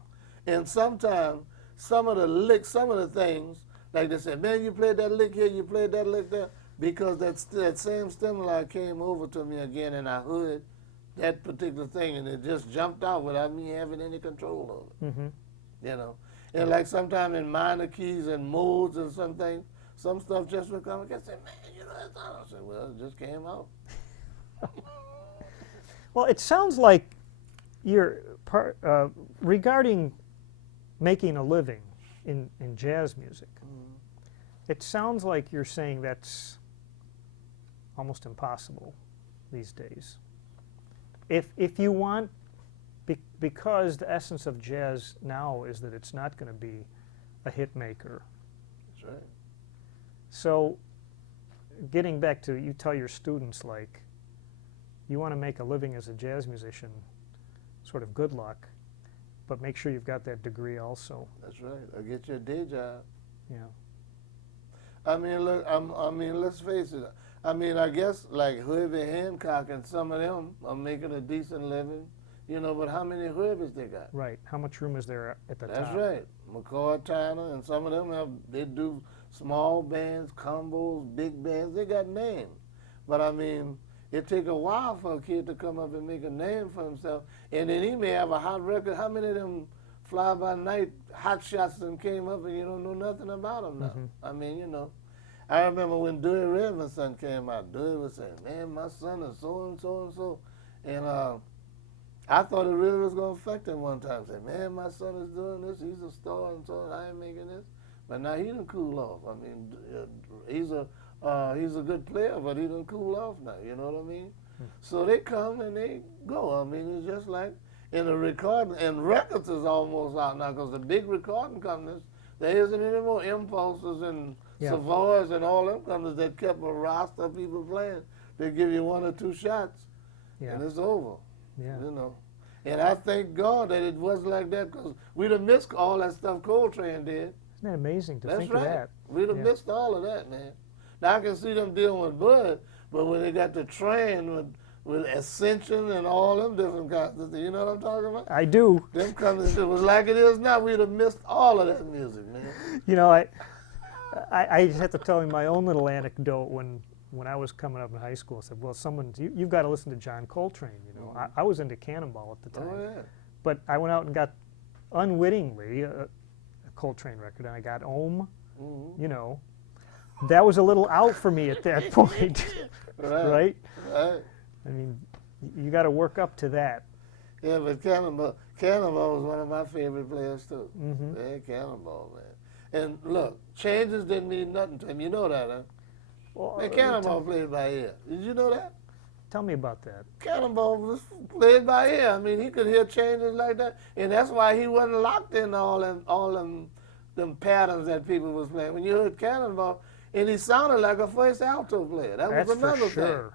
And sometimes some of the licks, some of the things, like they said, man, you played that lick here, you played that lick there, because that same stimuli came over to me again, and I heard that particular thing, and it just jumped out without me having any control over it. Mm-hmm. You know, and like sometimes in minor keys and modes and some things, some stuff just would come and say, man, you know that's not. I said, well, it just came out. Well, it sounds like you're regarding making a living in jazz music. Mm-hmm. It sounds like you're saying that's almost impossible these days. If you want, because the essence of jazz now is that it's not going to be a hit maker. That's right. So, getting back to, you tell your students, like, you want to make a living as a jazz musician, sort of good luck, but make sure you've got that degree also. That's right. Or get your day job. Yeah. I mean, look. I mean, let's face it. I mean, I guess like Herbie Hancock and some of them are making a decent living, you know. But how many Herbies they got? Right. How much room is there at the top? That's right. McCoy Tyner and some of them they do small bands, combos, big bands. They got names, but I mean, it take a while for a kid to come up and make a name for himself, and then he may have a hot record. How many of them fly-by-night hot shots that came up and you don't know nothing about them now? Mm-hmm. I mean, you know. I remember when Dewey Redman's son came out, Dewey was saying, man, my son is so and so and so. And I thought it really was going to affect him one time. Say, man, my son is doing this, he's a star and so, and I ain't making this. But now he done cool off. I mean, he's a good player, but he done cool off now, you know what I mean? So they come and they go. I mean, it's just like in a recording, and records is almost out now because the big recording companies, there isn't any more Impulses and Savoys and all them companies that kept a roster of people playing. They give you one or two shots, and it's over. Yeah. You know. And I thank God that it was like that because we'd have missed all that stuff Coltrane did. Isn't that amazing to That's think right. of that? We'd have missed all of that, man. Now I can see them dealing with Bud, but when they got the train with Ascension and all them different kinds of things, you know what I'm talking about? I do. Them companies, if it was like it is now, we'd have missed all of that music, man. You know, I just have to tell you my own little anecdote when I was coming up in high school. I said, well, you've got to listen to John Coltrane, you know. I was into Cannonball at the time. Oh, yeah. But I went out and got, unwittingly, a Coltrane record, and I got Ohm, you know. That was a little out for me at that point, right? Right. I mean, you got to work up to that. Yeah, but Cannonball was one of my favorite players, too. Mm-hmm. Yeah, Cannonball, man. And look, changes didn't mean nothing to him. You know that, huh? Well, Man, Cannonball played by ear. Did you know that? Tell me about that. Cannonball was played by ear. I mean, he could hear changes like that, and that's why he wasn't locked in all them patterns that people was playing. When you heard Cannonball, and he sounded like a first alto player. That was another for sure.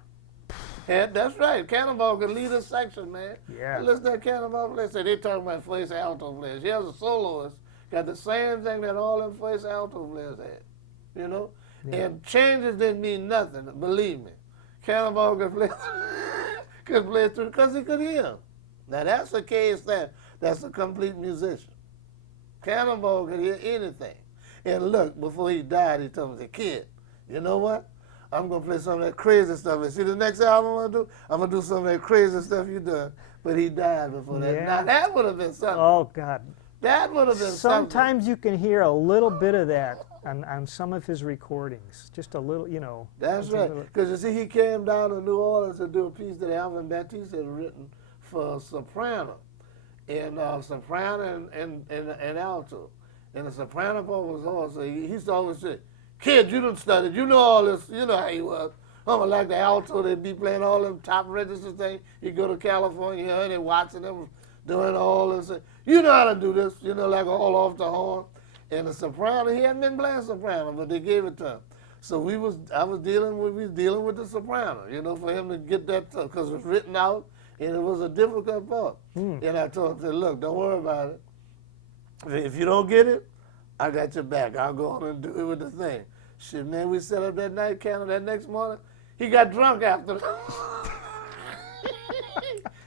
thing. Yeah, that's right. Cannonball could lead a section, man. Yeah. Listen to that Cannonball player. Say they talking about first alto players. Here's a soloist. Got the same thing that all them first alto players had. You know? Yeah. And changes didn't mean nothing, believe me. Cannonball could play through because he could hear. Now that's a case that's a complete musician. Cannonball could hear anything. And look, before he died, he told me, the kid, you know what? I'm going to play some of that crazy stuff. And see the next album I'm going to do? I'm going to do some of that crazy stuff you done. But he died before that. Yeah. Now that would have been something. Oh, God. That would have been Sometimes you can hear a little bit of that on some of his recordings. Just a little, you know. That's right. Because you see, he came down to New Orleans to do a piece that Alvin Baptiste had written for soprano, and soprano and alto. And the soprano part was hard, so he used to always say, "Kid, you done studied. You know all this. You know how he was." Like the alto, they'd be playing all them top register things. He'd go to California and they'd watching them doing all this. You know how to do this, you know, like all off the horn. And the soprano, he hadn't been playing soprano, but they gave it to him. So we was dealing with the soprano, you know, for him to get that, because it was written out and it was a difficult part. And I told him, look, don't worry about it. If you don't get it, I got your back. I'll go on and do it with the thing. Shit, man, we set up that night candle that next morning. He got drunk after.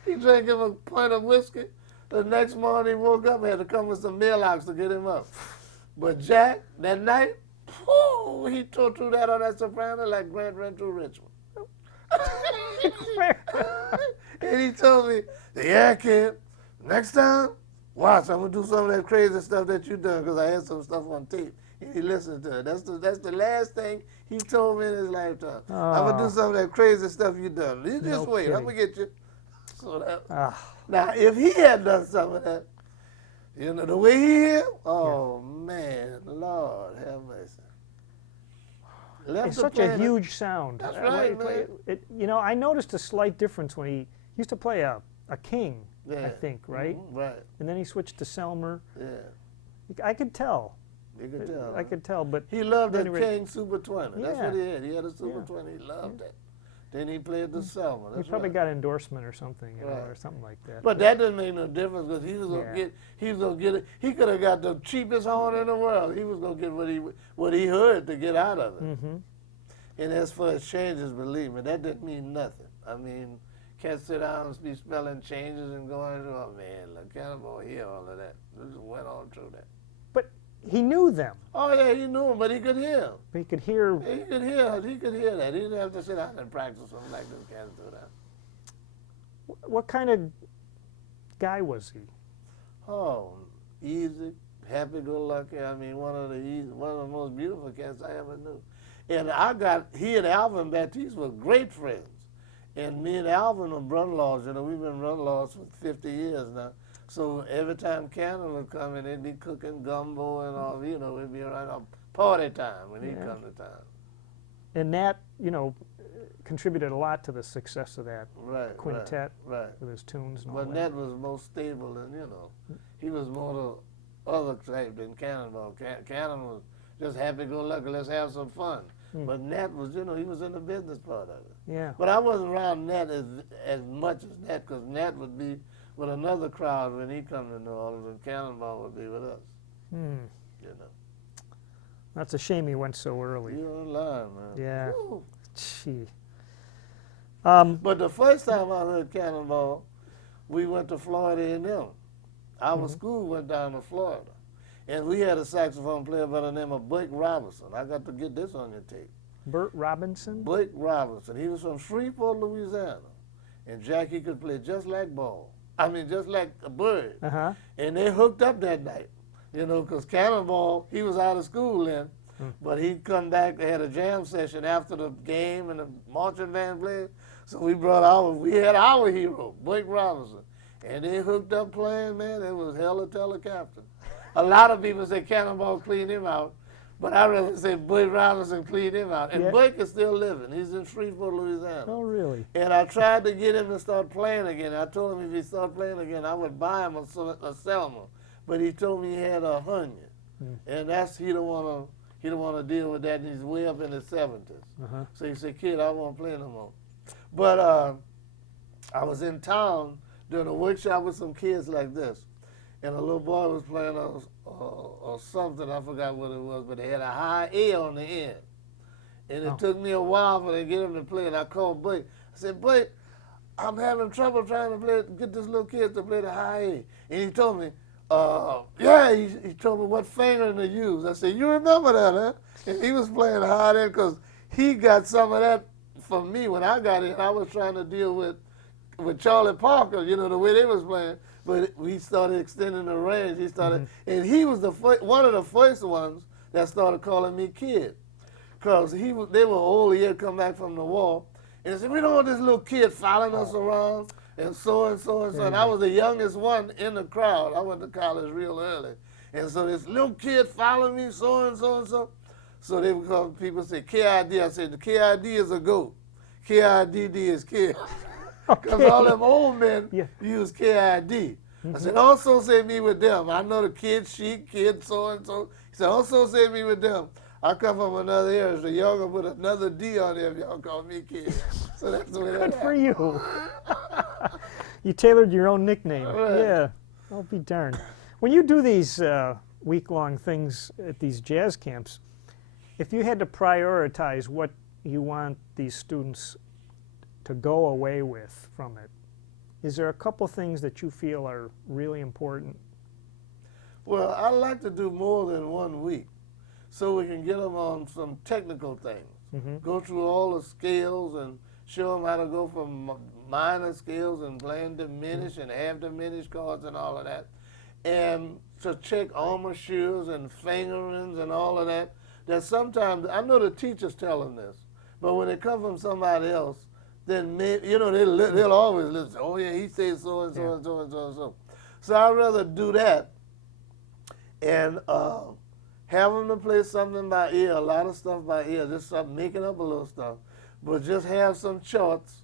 He drank him a pint of whiskey. The next morning he woke up and had to come with some mailbox to get him up. But Jack, that night, whoo, he tore through that on that soprano like Grant ran through Richmond. And he told me, yeah, kid, next time, watch, I'm going to do some of that crazy stuff that you done, because I had some stuff on tape. And he listened to it. That's the last thing he told me in his lifetime. I'm going to do some of that crazy stuff you done. You just wait. Kidding. I'm going to get you. So that, now, if he had done some of that, you know, the way he here, oh, man, Lord have mercy. It's such a huge sound. That's right, man. You know, I noticed a slight difference when he used to play a king, I think, right? Right. And then he switched to Selmer. Yeah. I could tell. You could tell. I could tell, but he loved that anyway, King Super 20. That's yeah. what he had. He had a Super 20. He loved that. Then he played the Selma. He probably got endorsement or something, you know, or something like that. But that didn't make no difference, because he was gonna get. He was gonna get it. He could have got the cheapest horn in the world. He was gonna get what he heard to get out of it. And as for his changes, believe me, that didn't mean nothing. I mean, can't sit down and be spelling changes and going, oh man, look, Cannonball hear all of that. Just went on through that. But he knew them. Oh yeah, he knew them, but he could hear them. He could hear. He could hear that. He didn't have to sit down and practice something like this. Can't do that. What kind of guy was he? Oh, easy, happy-go-lucky. I mean, one of the most beautiful cats I ever knew. And he and Alvin Baptiste were great friends. And me and Alvin are brother-in-laws. You know, we've been brother-in-laws for 50 years now. So every time Cannon would come in, they'd be cooking gumbo and all, you know, it'd be around a party time when he'd come to town. And that, you know, contributed a lot to the success of that quintet with his tunes and all that. But Nat was most stable, and, you know, he was more the other type than Cannonball. Cannon was just happy-go-lucky, let's have some fun. But Nat was, you know, he was in the business part of it. Yeah. But I wasn't around Nat as much as Nat, because Nat would be with another crowd when he come to New Orleans, and Cannonball would be with us. You know. That's a shame he went so early. You're lying, man. Yeah. Woo. Gee. But the first time I heard Cannonball, we went to Florida A&M. Our school went down to Florida. And we had a saxophone player by the name of Blake Robinson. I got to get this on your tape. Burt Robinson? Blake Robinson. He was from Shreveport, Louisiana. And Jackie could play just like Ball. I mean, just like a bird. And they hooked up that night, you know, because Cannonball, he was out of school then, but he'd come back. They had a jam session after the game, and the marching band played. So we had our hero, Blake Robinson. And they hooked up playing, man. It was hell to tell a captain. A lot of people say Cannonball cleaned him out, but I rather say Blake Robinson cleaned him out. And Blake is still living. He's in Shreveport, Louisiana. Oh, really? And I tried to get him to start playing again. I told him if he started playing again, I would buy him a Selma. But he told me he had a hernia, and he don't want to deal with that. And he's way up in his 70s. So he said, "Kid, I won't play no more." But I was in town doing a workshop with some kids like this, and a little boy was playing or something, I forgot what it was, but they had a high A on the end. And it took me a while for them to get him to play, and I called Blake. I said, "Blake, I'm having trouble trying to get this little kid to play the high A." And he told me, he told me what finger to use. I said, "You remember that, huh?" And he was playing high end because he got some of that from me when I got in. I was trying to deal with Charlie Parker, you know, the way they was playing. but we started extending the range. He started, and he was one of the first ones that started calling me kid, because they were old. He had come back from the war, and he said, we don't want this little kid following us around, and so and so and so. And I was the youngest one in the crowd. I went to college real early, and so this little kid followed me, so and so and so. So they would call, people say KID. I said the KID is a goat. KIDD is kid. Because all them old men use KID. I said, don't associate me with them. I know the kid chic, kid so-and-so. He said, don't associate me with them. I come from another area, so y'all gonna put another D on there if y'all call me kid. So that's the way that Good for you. You tailored your own nickname. Right. Yeah, I'll be darned. When you do these week-long things at these jazz camps, if you had to prioritize what you want these students to go away with from it, is there a couple things that you feel are really important? Well, I like to do more than 1 week so we can get them on some technical things. Go through all the scales and show them how to go from minor scales and playing diminished and half diminished chords and all of that. And to check embouchures and fingerings and all of that. That sometimes, I know the teachers tell them this, but when it comes from somebody else, then they'll always listen. Oh yeah, he says so and so and so and so and so. So I'd rather do that and have them to play something by ear, a lot of stuff by ear, just start making up a little stuff, but just have some charts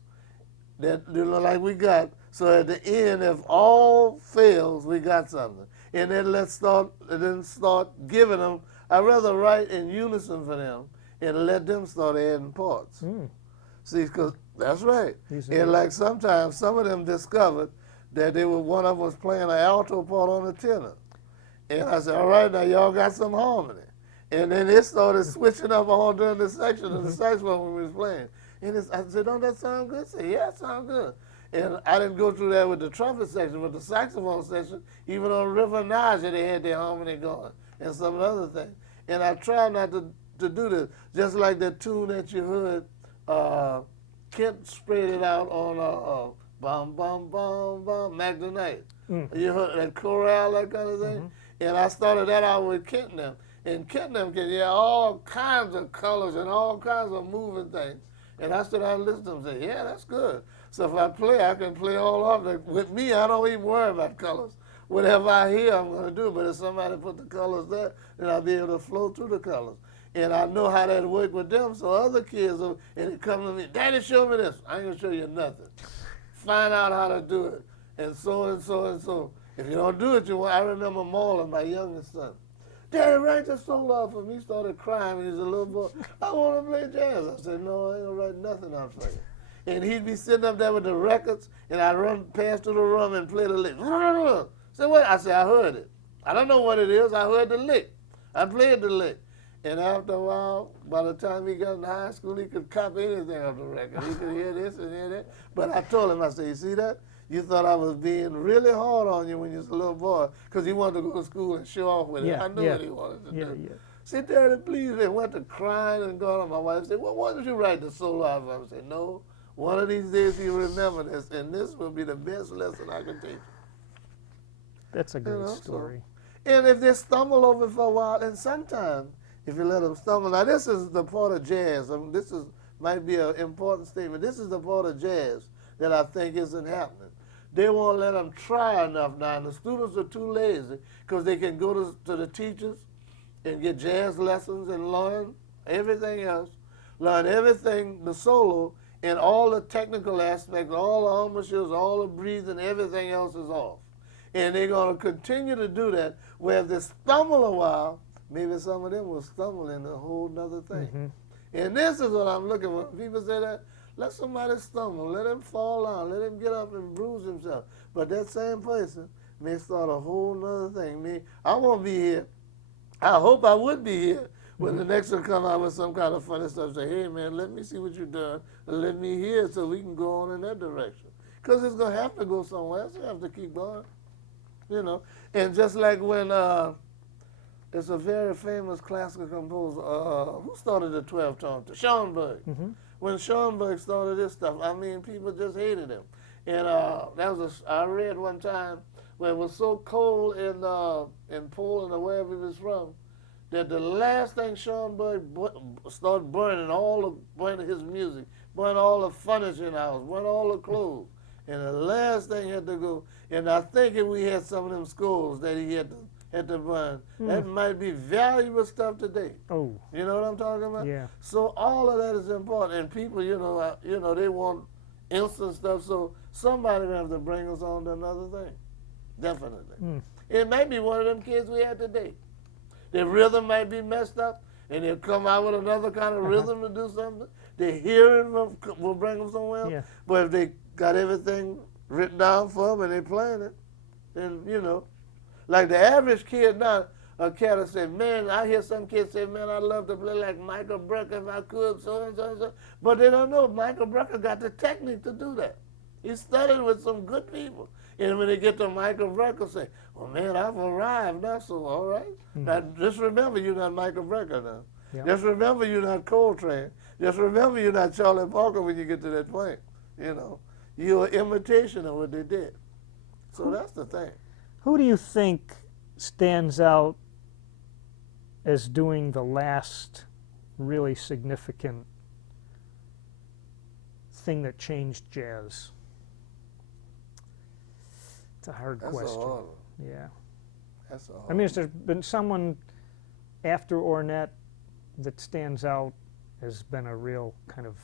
that like we got. So at the end, if all fails, we got something, and then start giving them. I'd rather write in unison for them and let them start adding parts. See, because that's right. And like sometimes some of them discovered that one of them was playing an alto part on the tenor. And I said, all right, now y'all got some harmony. And then they started switching up all during the section of the saxophone when we was playing. And I said, don't that sound good? I said, yeah, it sounds good. And I didn't go through that with the trumpet section, but the saxophone section, even on River Naja, they had their harmony going and some other things. And I try not to do this. Just like that tune that you heard, Kent spread it out on Bum Bum Bum Bum, Magda Knight. You heard that chorale, that kind of thing? And I started that out with Kent and them. And Kent and them can hear all kinds of colors and all kinds of moving things. And I started listening to them and say, yeah, that's good. So if I play, I can play all of it. With me, I don't even worry about colors. Whatever I hear, I'm going to do. But if somebody put the colors there, then I'll be able to flow through the colors. And I know how that work with them. So other kids, and they come to me, Daddy, show me this. I ain't going to show you nothing. Find out how to do it. And so and so and so. If you don't do it, I remember Marlon, my youngest son. Daddy, write the solo out for me. He started crying when he was a little boy. I want to play jazz. I said, no, I ain't going to write nothing out for you. And he'd be sitting up there with the records, and I'd run past through the room and play the lick. Say what? I said, I heard it. I don't know what it is. I heard the lick. I played the lick. And after a while, by the time he got in high school, he could copy anything off the record. He could hear this and hear that. But I told him, I said, you see that? You thought I was being really hard on you when you was a little boy because he wanted to go to school and show off with it. I knew what he wanted to do. Say, Daddy, please. And went to crying and going on. My wife said, well, why did you write the solo out? I said, no. One of these days you remember this, and this will be the best lesson I can teach you. That's a great story. And if they stumble over for a while, and sometimes if you let them stumble, now this is the part of jazz. Might be an important statement. This is the part of jazz that I think isn't happening. They won't let them try enough now, and the students are too lazy because they can go to the teachers and get jazz lessons and learn everything else, learn everything, the solo, and all the technical aspects, all the embouchures, all the breathing, everything else is off. And they're going to continue to do that, where if they stumble a while, maybe some of them will stumble into a whole nother thing. And this is what I'm looking for. People say that, let somebody stumble, let him fall down, let him get up and bruise himself. But that same person may start a whole nother thing. I won't be here. I hope I would be here when the next one come out with some kind of funny stuff. Say, hey, man, let me see what you're doing, and let me hear so we can go on in that direction. Because it's going to have to go somewhere else. You have to keep going, you know. And just like when there's a very famous classical composer who started the 12-tone, Schoenberg. When Schoenberg started this stuff, I mean, people just hated him. And I read one time when it was so cold in Poland or wherever he was from, that the last thing Schoenberg started burning his music, burning all the furniture in the house, burning all the clothes. And the last thing had to go, and I think if we had some of them scores that he had to burn, that might be valuable stuff today. Oh. You know what I'm talking about? Yeah. So all of that is important, and people, they want instant stuff. So somebody gonna have to bring us on to another thing, definitely. It may be one of them kids we had today. Their rhythm might be messed up, and they'll come out with another kind of rhythm to do something. Their hearing will bring them somewhere else. Yeah. But if they got everything written down for them and they playing it, then, like the average kid now, a cat will say, man, I hear some kids say, man, I'd love to play like Michael Brecker if I could, so and so and so. But they don't know Michael Brecker got the technique to do that. He studied with some good people. And when they get to Michael Brecker, say, well, man, I've arrived now, so all right. Now, just remember you're not Michael Brecker now. Yep. Just remember you're not Coltrane. Just remember you're not Charlie Parker when you get to that point. You're an imitation of what they did. So that's the thing. Who do you think stands out as doing the last really significant thing that changed jazz? It's a hard question. That's a hard one. Yeah. That's a hard I mean, has there been someone after Ornette that stands out as been a real kind of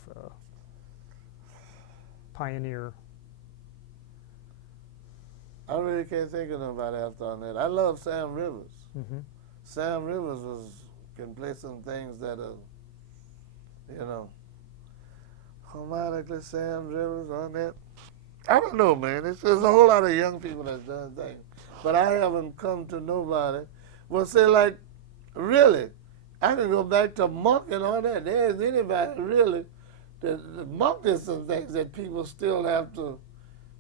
pioneer? I really can't think of nobody after Ornette. I love Sam Rivers. Sam Rivers can play some things that are, harmonically. Sam Rivers, Ornette. I don't know, man. There's a whole lot of young people that's done things, but I haven't come to nobody. Well, say like, really, I can go back to Monk and all that. There's anybody really that Monk did some things that people still have to,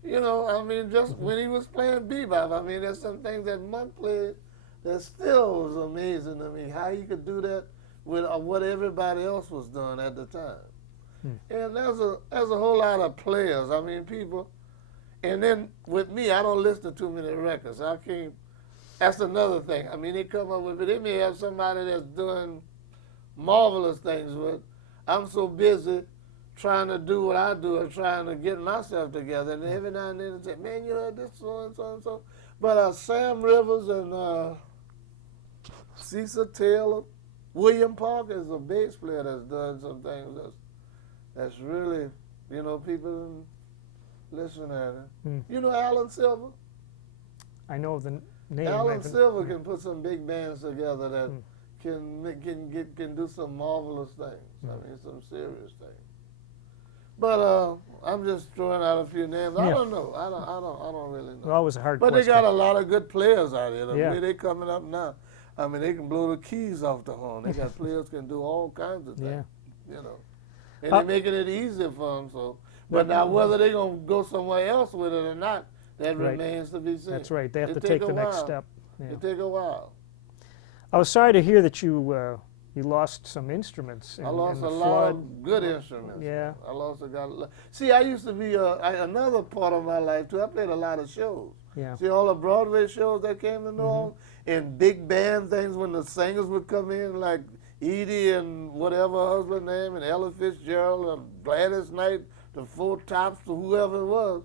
just when he was playing bebop, there's some things that Monk played that still was amazing to me, how he could do that with what everybody else was doing at the time. And there's a whole lot of players. People. And then with me, I don't listen to too many records. I can't. That's another thing. They come up with it. They may have somebody that's doing marvelous things, but I'm so busy trying to do what I do and trying to get myself together. And every now and then they say, man, you heard this, so and so and so. But Sam Rivers and Cecil Taylor, William Parker is a bass player that's done some things that's really, people listen at it. You know Alan Silver? I know the name. Alan Silver can put some big bands together that can do some marvelous things. Some serious things. But I'm just throwing out a few names. I don't know. I don't really know. Well, that was a hard but question. They got a lot of good players out here. The Yeah. way they coming up now. They can blow the keys off the horn. They got players can do all kinds of things. And they're making it easier for them. So, but now whether they're gonna go somewhere else with it or not, that remains to be seen. That's right. They have to take the next step. Yeah. It take a while. I was sorry to hear that you lost some instruments. I lost in the a flood. lot of good instruments. Yeah. I lost a lot. See, I used to be another part of my life too. I played a lot of shows. Yeah. See all the Broadway shows that came to New Orleans and big band things when the singers would come in like Edie and whatever her husband's name and Ella Fitzgerald and Gladys Knight, the Four Tops, or whoever it was.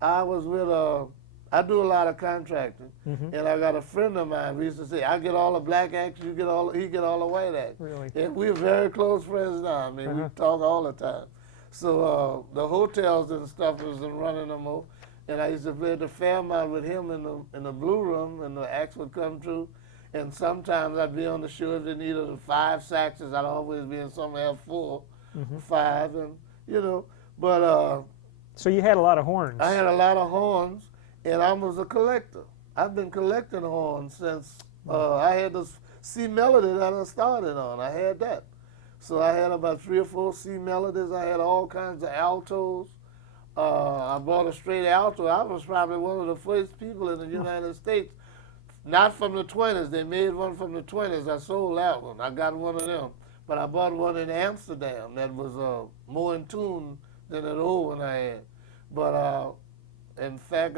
I was with I do a lot of contracting, and I got a friend of mine. We used to say, I get all the black acts, he get all the white acts. Really? And we're very close friends now. We talk all the time. So the hotels and stuff was running them over. And I used to play at the Fairmont with him in the Blue Room, and the acts would come through. And sometimes I'd be on the show if they needed 5 saxes. I'd always be in some have 4, 5, and But so you had a lot of horns. I had a lot of horns, and I was a collector. I've been collecting horns since I had this C melody that I started on. I had that. So I had about 3 or 4 C melodies. I had all kinds of altos. I bought a straight alto. I was probably one of the first people in the United States, not from the 20s. They made one from the 20s. I sold that one. I got one of them. But I bought one in Amsterdam that was more in tune than that old one I had. But in fact,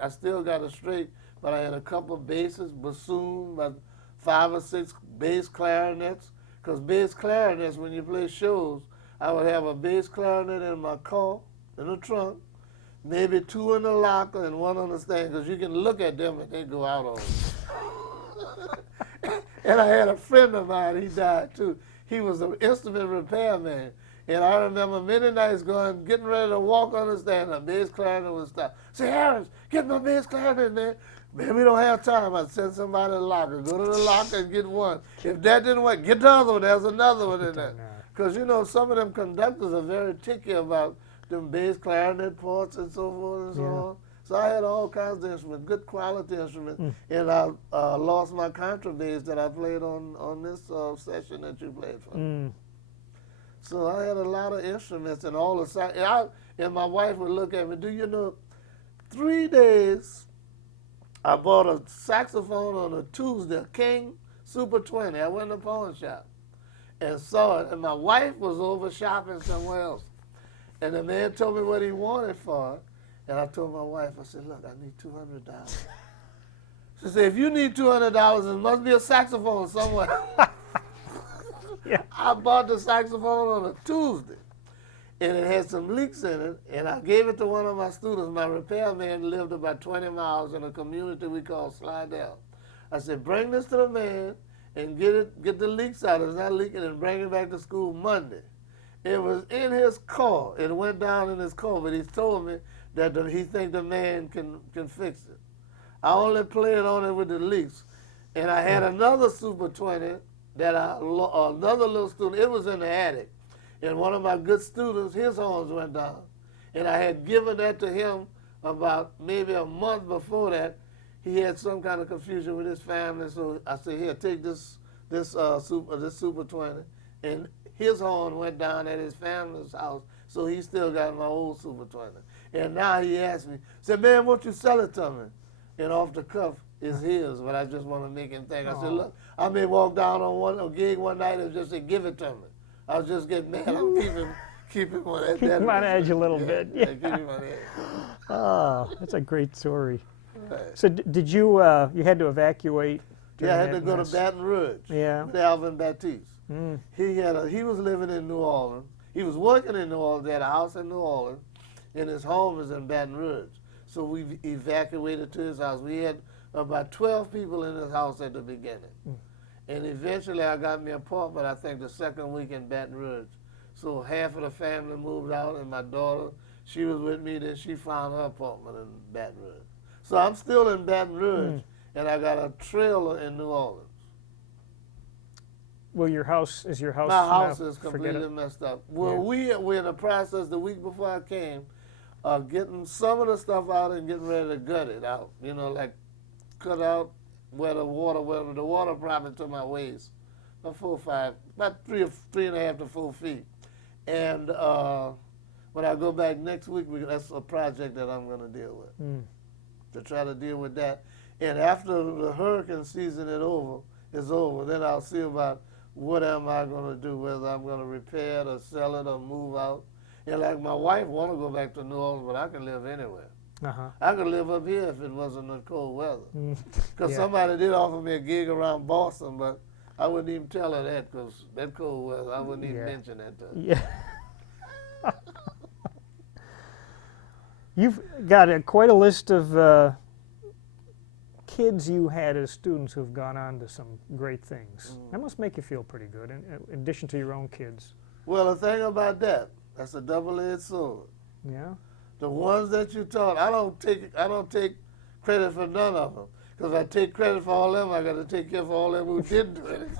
I still got it straight, but I had a couple of basses, bassoon, about 5 or 6 bass clarinets. Because bass clarinets, when you play shows, I would have a bass clarinet in my car, in the trunk, maybe 2 in the locker and 1 on the stand, because you can look at them and they go out on you. And I had a friend of mine, he died too. He was an instrument repairman. And I remember many nights getting ready to walk on the stand, a bass clarinet would stop. Say, Harris, get my bass clarinet, man. Man, we don't have time. I'd send somebody to the locker. Go to the locker and get one. If that didn't work, get the other one. There's another one in there. Because, you know, some of them conductors are very ticky about them bass clarinet parts and so forth and so on. So I had all kinds of instruments, good quality instruments. And I lost my contrabass that I played on this session that you played for. So I had a lot of instruments and all the and my wife would look at me, do you know, 3 days I bought a saxophone on a Tuesday, a King Super 20. I went to the pawn shop and saw it, and my wife was over shopping somewhere else. And the man told me what he wanted for it, and I told my wife, I said, look, I need $200. She said, if you need $200, it must be a saxophone somewhere. I bought the saxophone on a Tuesday, and it had some leaks in it, and I gave it to one of my students. My repairman lived about 20 miles in a community we call Slidell. I said, bring this to the man and get the leaks out. It's not leaking, and bring it back to school Monday. It was in his car. It went down in his car, but he told me that he think the man can fix it. I only played on it with the leaks. And I had another Super 20 that another little student, it was in the attic. And one of my good students, his horns went down. And I had given that to him about maybe a month before that. He had some kind of confusion with his family, so I said, here, take this Super 20. And his horn went down at his family's house, so he still got my old Super 20. And now he asked me, said, man, won't you sell it to me? And off the cuff, it's his, but I just want to make him think. I said, look, I may walk down on a gig one night and just say, give it to me. I'll just get mad. I'm keep him on that. Keep him on edge a little bit. Yeah, keep him on edge. Oh, that's a great story. Right. So did you, you had to evacuate? Yeah, I had to go to Baton Rouge with Alvin Baptiste. He was living in New Orleans. He was working in New Orleans. He had a house in New Orleans, and his home is in Baton Rouge. So we evacuated to his house. We had about 12 people in his house at the beginning. And eventually I got me an apartment, I think the second week in Baton Rouge. So half of the family moved out, and my daughter, she was with me, then she found her apartment in Baton Rouge. So I'm still in Baton Rouge, and I got a trailer in New Orleans. Well, your house is My house is completely messed up. Well, we're in the process the week before I came, getting some of the stuff out and getting ready to gut it out. You know, like cut out where the water probably to my waist, about 3.5 to 4 feet. And when I go back next week, that's a project that I'm going to deal with, to try to deal with that. And after the hurricane season is over, then I'll see about what am I going to do, whether I'm going to repair it or sell it or move out. And like my wife want to go back to New Orleans, but I can live anywhere. I could live up here if it wasn't the cold weather. Because somebody did offer me a gig around Boston, but I wouldn't even tell her that because that cold weather, I wouldn't even mention that to her. You've got quite a list of kids you had as students who've gone on to some great things. That must make you feel pretty good, in addition to your own kids. Well, the thing about that's a double-edged sword. Yeah. The ones that you taught, I don't take credit for none of them. Because if I take credit for all of them, I got to take care for all of them who didn't do anything.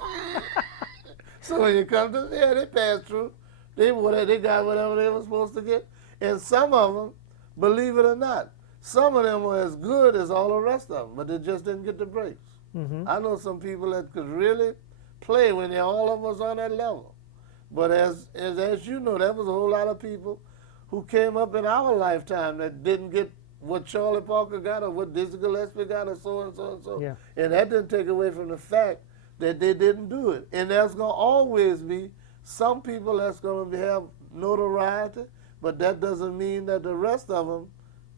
So when you come to, they passed through. They got whatever they were supposed to get. And some of them, believe it or not, some of them were as good as all the rest of them, but they just didn't get the breaks. I know some people that could really play when all of them was on that level. But as you know, there was a whole lot of people who came up in our lifetime that didn't get what Charlie Parker got or what Dizzy Gillespie got or so and so and so. Yeah. And that didn't take away from the fact that they didn't do it. And there's going to always be some people that's going to have notoriety, but that doesn't mean that the rest of them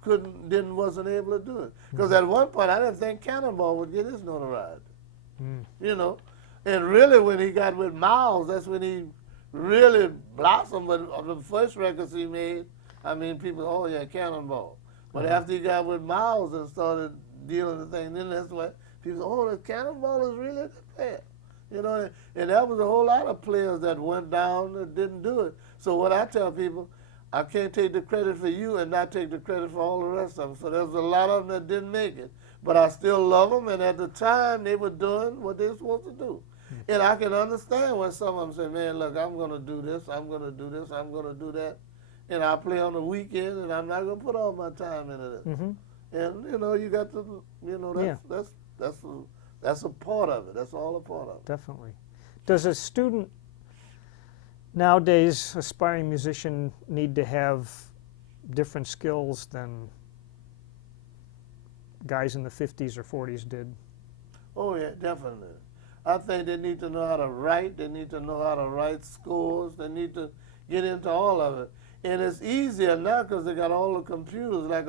wasn't able to do it. Because at one point I didn't think Cannonball would get his notoriety. You know, and really when he got with Miles, that's when he really blossomed. But on the first records he made, I mean, people, oh yeah, Cannonball. But after he got with Miles and started dealing with things, then that's why people, oh, the Cannonball is really a good player. You know, and that was a whole lot of players that went down that didn't do it. So what I tell people, I can't take the credit for you and not take the credit for all the rest of them. So there's a lot of them that didn't make it. But I still love them, and at the time, they were doing what they were supposed to do. And I can understand when some of them say, man, look, I'm going to do this, I'm going to do this, I'm going to do that. And I play on the weekend, and I'm not going to put all my time into this. And, you know, you got to, you know, that's a part of it. That's all a part of it. Definitely. Does a student nowadays, aspiring musician, need to have different skills than guys in the 50s or 40s did? Oh, yeah, definitely. I think they need to know how to write. They need to know how to write scores. They need to get into all of it. And it's easier now because they got all the computers. Like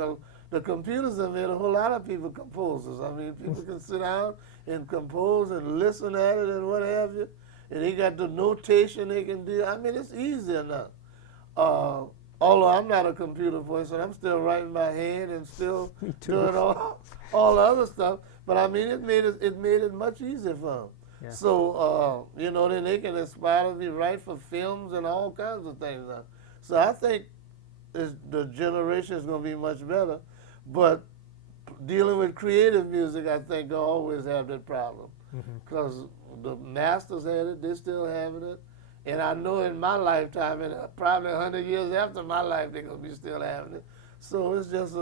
the computers have made a whole lot of people composers. I mean, people can sit down and compose and listen at it and what have you. And they got the notation they can do. I mean, it's easier now. Although I'm not a computer person, I'm still writing by hand and still doing all the other stuff. But I mean, it made it much easier for them. Yeah. So you know, then they can aspire to be write for films and all kinds of things now. So I think the generation is going to be much better. But dealing with creative music, I think they'll always have that problem because the masters had it, they're still having it. And I know in my lifetime, and probably 100 years after my life, they're going to be still having it. So it's just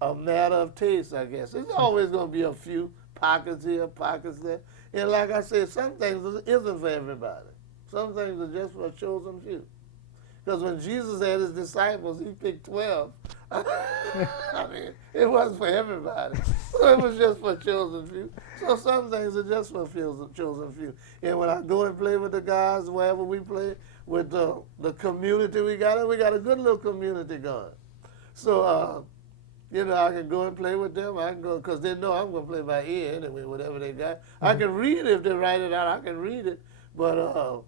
a matter of taste, I guess. There's always going to be a few pockets here, pockets there. And like I said, some things isn't for everybody. Some things are just for a chosen few. Because when Jesus had his disciples, he picked 12. I mean, it wasn't for everybody. So it was just for a chosen few. So some things are just for a chosen few. And when I go and play with the guys, wherever we play, with the community we got a good little community going. So, you know, I can go and play with them. I can go, because they know I'm going to play by ear anyway, whatever they got. I can read it if they write it out. I can read it. But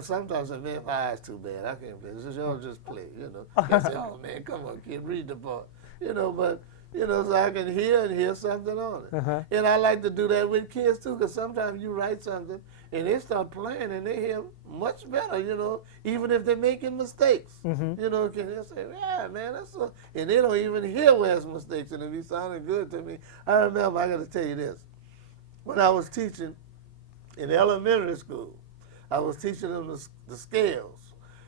sometimes I say, man, my eye's too bad. I can't play. Y'all just play, you know. I say, oh, man, come on, kid, read the part. You know, but, you know, so I can hear something on it. And I like to do that with kids, too, because sometimes you write something, and they start playing, and they hear much better, you know, even if they're making mistakes. You know, can they say, yeah, man, that's so... And they don't even hear where it's mistakes, and it be sounding good to me. I remember, I got to tell you this. When I was teaching in elementary school, I was teaching them the scales,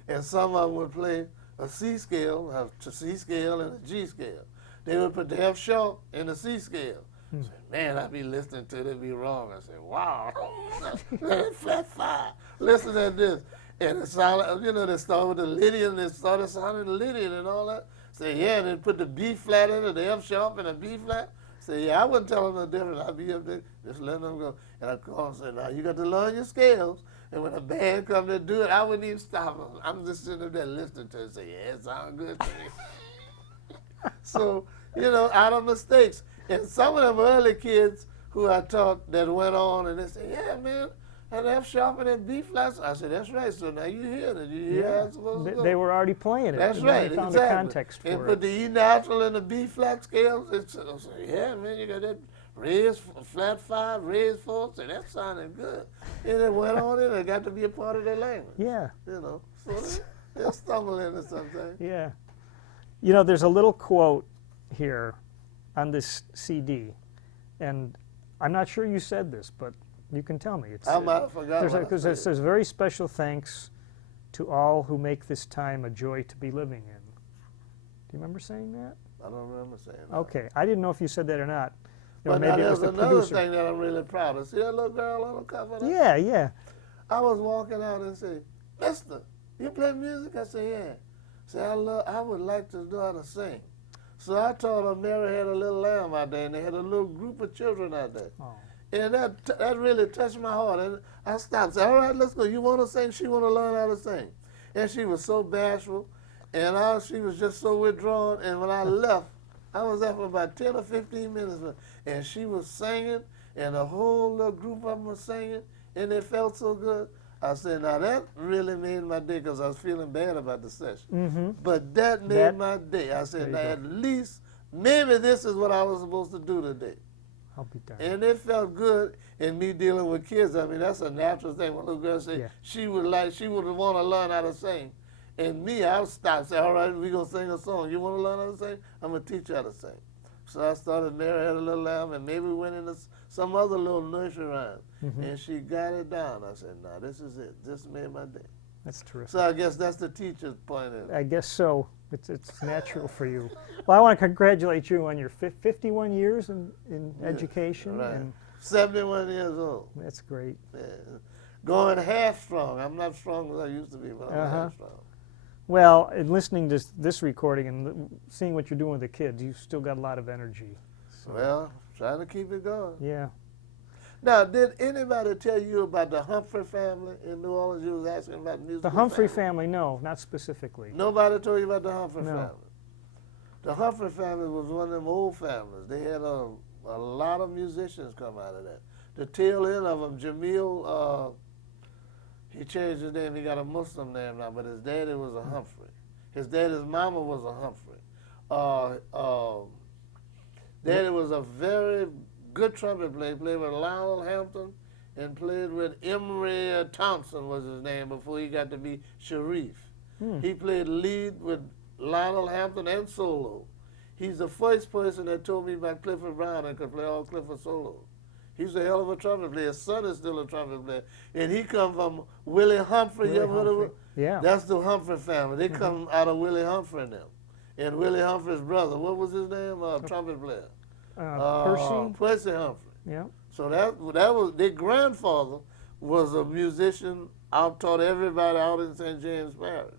and some of them would play a C scale, a C scale and a G scale. They would put the F sharp in the C scale. I said, man, I'd be listening to it, it'd be wrong. I said, wow, flat 5. Listen to this. And it sounded, you know, they started with the Lydian, they started sounding Lydian and all that. Say, yeah, and then put the B flat in it, the F sharp and the B flat. Say, yeah, I wouldn't tell them no different. I'd be up there, just letting them go. And I'd call and say, now you got to learn your scales. And when a band come to do it, I wouldn't even stop them. I'm just sitting up there listening to it and say, yeah, it sounds good to me. So, you know, out of mistakes. And some of them early kids who I taught that went on and they say, yeah, man, and F sharp and that B flat. I said, that's right. So now you hear it. You hear how it's supposed to go. They were already playing it. That's right. They found exactly. the context for and it. put the E natural and the B flat scales. It's, I said, yeah, man, you got that raised flat 5, raised 4. So that sounded good. And it went on and it got to be a part of their language. Yeah. You know, so they'll stumble into something. Yeah. You know, there's a little quote here on this CD, and I'm not sure you said this, but you can tell me. I might have forgotten. Because it says, very special thanks to all who make this time a joy to be living in. Do you remember saying that? I don't remember saying that. Okay. I didn't know if you said that or not. But maybe now it was there's the another producer. thing that I'm really proud of. See that little girl on the cover of that? Yeah, yeah. I was walking out and say, mister, you play music? I said, yeah. Say, I would like to know how to sing. So I told her Mary had a little lamb out there, and they had a little group of children out there. Oh. And that really touched my heart. And I stopped. Said, all right, let's go. You want to sing? She want to learn how to sing. And she was so bashful, and she was just so withdrawn. And when I left, I was there for about 10 or 15 minutes, and she was singing, and the whole little group of them was singing, and it felt so good. I said, now that really made my day because I was feeling bad about the session. Mm-hmm. But that made my day. I said, now at least, maybe this is what I was supposed to do today. I'll be darned. And it felt good in me dealing with kids. I mean, that's a natural thing. When a little girl said she would want to learn how to sing. And me, I would stop and say, all right, we're going to sing a song. You want to learn how to sing? I'm going to teach you how to sing. So I started Mary Had a Little Lamb, and maybe we went into some other little nursery rhyme. Mm-hmm. And she got it down. I said, no, this is it. This made my day. That's terrific. So I guess that's the teacher's point of it. I guess so. It's natural for you. Well, I want to congratulate you on your 51 years in education. Right. And 71 years old. that's great. Yeah. Going half strong. I'm not strong as I used to be, but I'm half strong. Well, in listening to this recording and seeing what you're doing with the kids, you've still got a lot of energy. So. Well, trying to keep it going. Yeah. Now, did anybody tell you about the Humphrey family in New Orleans? You was asking about music. The Humphrey family, no, not specifically. Nobody told you about the Humphrey No. family? The Humphrey family was one of them old families. They had a lot of musicians come out of that. The tail end of them, Jamil, he changed his name. He got a Muslim name now, but his daddy was a Humphrey. His daddy's mama was a Humphrey. Daddy was a very good trumpet player. He played with Lionel Hampton and played with Emery Thompson was his name before he got to be Sharif. He played lead with Lionel Hampton and solo. He's the first person that told me about Clifford Brown and could play all Clifford solos. He's a hell of a trumpet player. His son is still a trumpet player. And he come from Willie Humphrey. Willie You ever heard of it? Yeah. That's the Humphrey family. They come out of Willie Humphrey and them. And Willie Humphrey's brother, what was his name? Trumpet player. Percy Humphrey. Yeah. So that was their grandfather was a musician. Taught everybody out in St. James Parish.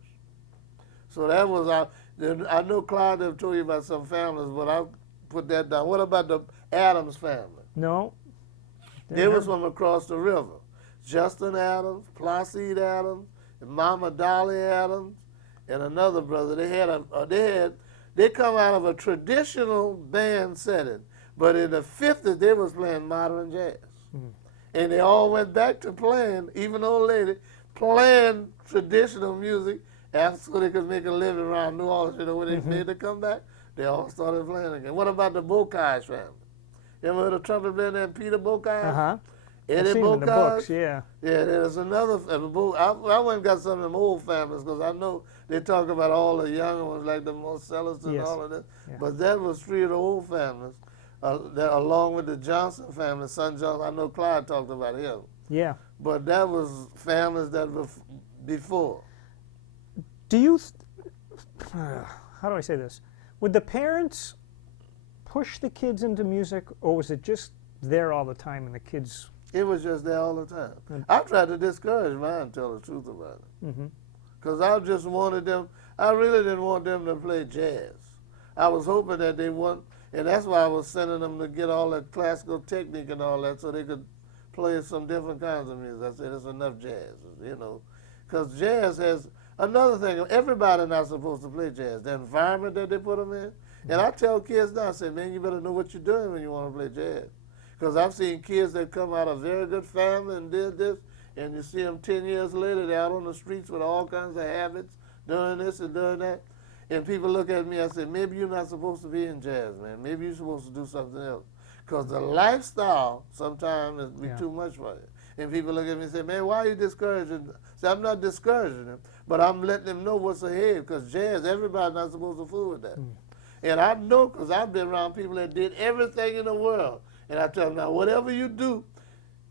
So that was I know Clyde have told you about some families, but I'll put that down. What about the Adams family? No. They was from across the river. Justin Adams, Placide Adams, and Mama Dolly Adams, and another brother. They come out of a traditional band setting, but in the 50s they was playing modern jazz. And they all went back to playing, even old lady, playing traditional music so they could make a living around New Orleans. You know, when they made the comeback, they all started playing again. What about the Bocage family? You ever heard of trumpet player named Peter Bocage? Uh-huh. Eddie I've seen him in the Bocage? books, yeah. Yeah, there's another. I went and got some of them old families because I know they talk about all the younger ones like the Marcellus and all of this. Yeah. But that was three of the old families, along with the Johnson family, son Johnson. I know Clyde talked about him. Yeah. But that was families that were before. Do you, how do I say this? Would the parents push the kids into music, or was it just there all the time and the kids? It was just there all the time. I tried to discourage mine, tell the truth about it. Because I just wanted them, I really didn't want them to play jazz. I was hoping that they wouldn't, and that's why I was sending them to get all that classical technique and all that so they could play some different kinds of music. I said, it's enough jazz, you know. Because jazz has, another thing, everybody not supposed to play jazz. The environment that they put them in. And I tell kids now, I say, man, you better know what you're doing when you want to play jazz. Because I've seen kids that come out of very good family and did this, and you see them 10 years later, they're out on the streets with all kinds of habits, doing this and doing that. And people look at me, I say, maybe you're not supposed to be in jazz, man. Maybe you're supposed to do something else. Because the lifestyle sometimes is be too much for you. And people look at me and say, man, why are you discouraging? See, I'm not discouraging them, but I'm letting them know what's ahead. Because jazz, everybody's not supposed to fool with that. And I know, because I've been around people that did everything in the world. And I tell them, now, whatever you do,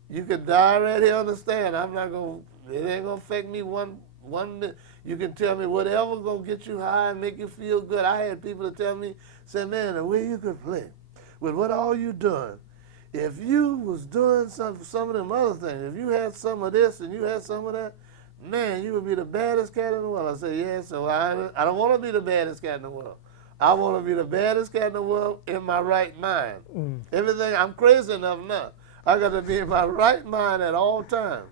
you can die right here, understand. I'm not going to, it ain't going to affect me one minute. You can tell me whatever going to get you high and make you feel good. I had people to tell me, say, man, the way you could play, with what all you doing, if you was doing some of them other things, if you had some of this and you had some of that, man, you would be the baddest cat in the world. I said, yeah, so I don't want to be the baddest cat in the world. I want to be the baddest cat in the world in my right mind. Everything, I'm crazy enough now. I got to be in my right mind at all times.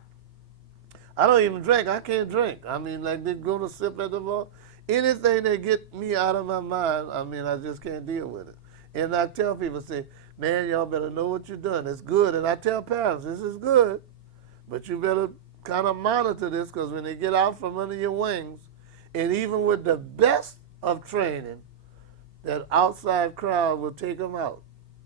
I don't even drink. I can't drink. I mean, like they go to sip at the bar. Anything that get me out of my mind, I mean, I just can't deal with it. And I tell people, say, man, y'all better know what you're doing. It's good. And I tell parents, this is good, but you better kind of monitor this, because when they get out from under your wings, and even with the best of training, that outside crowd will take them out,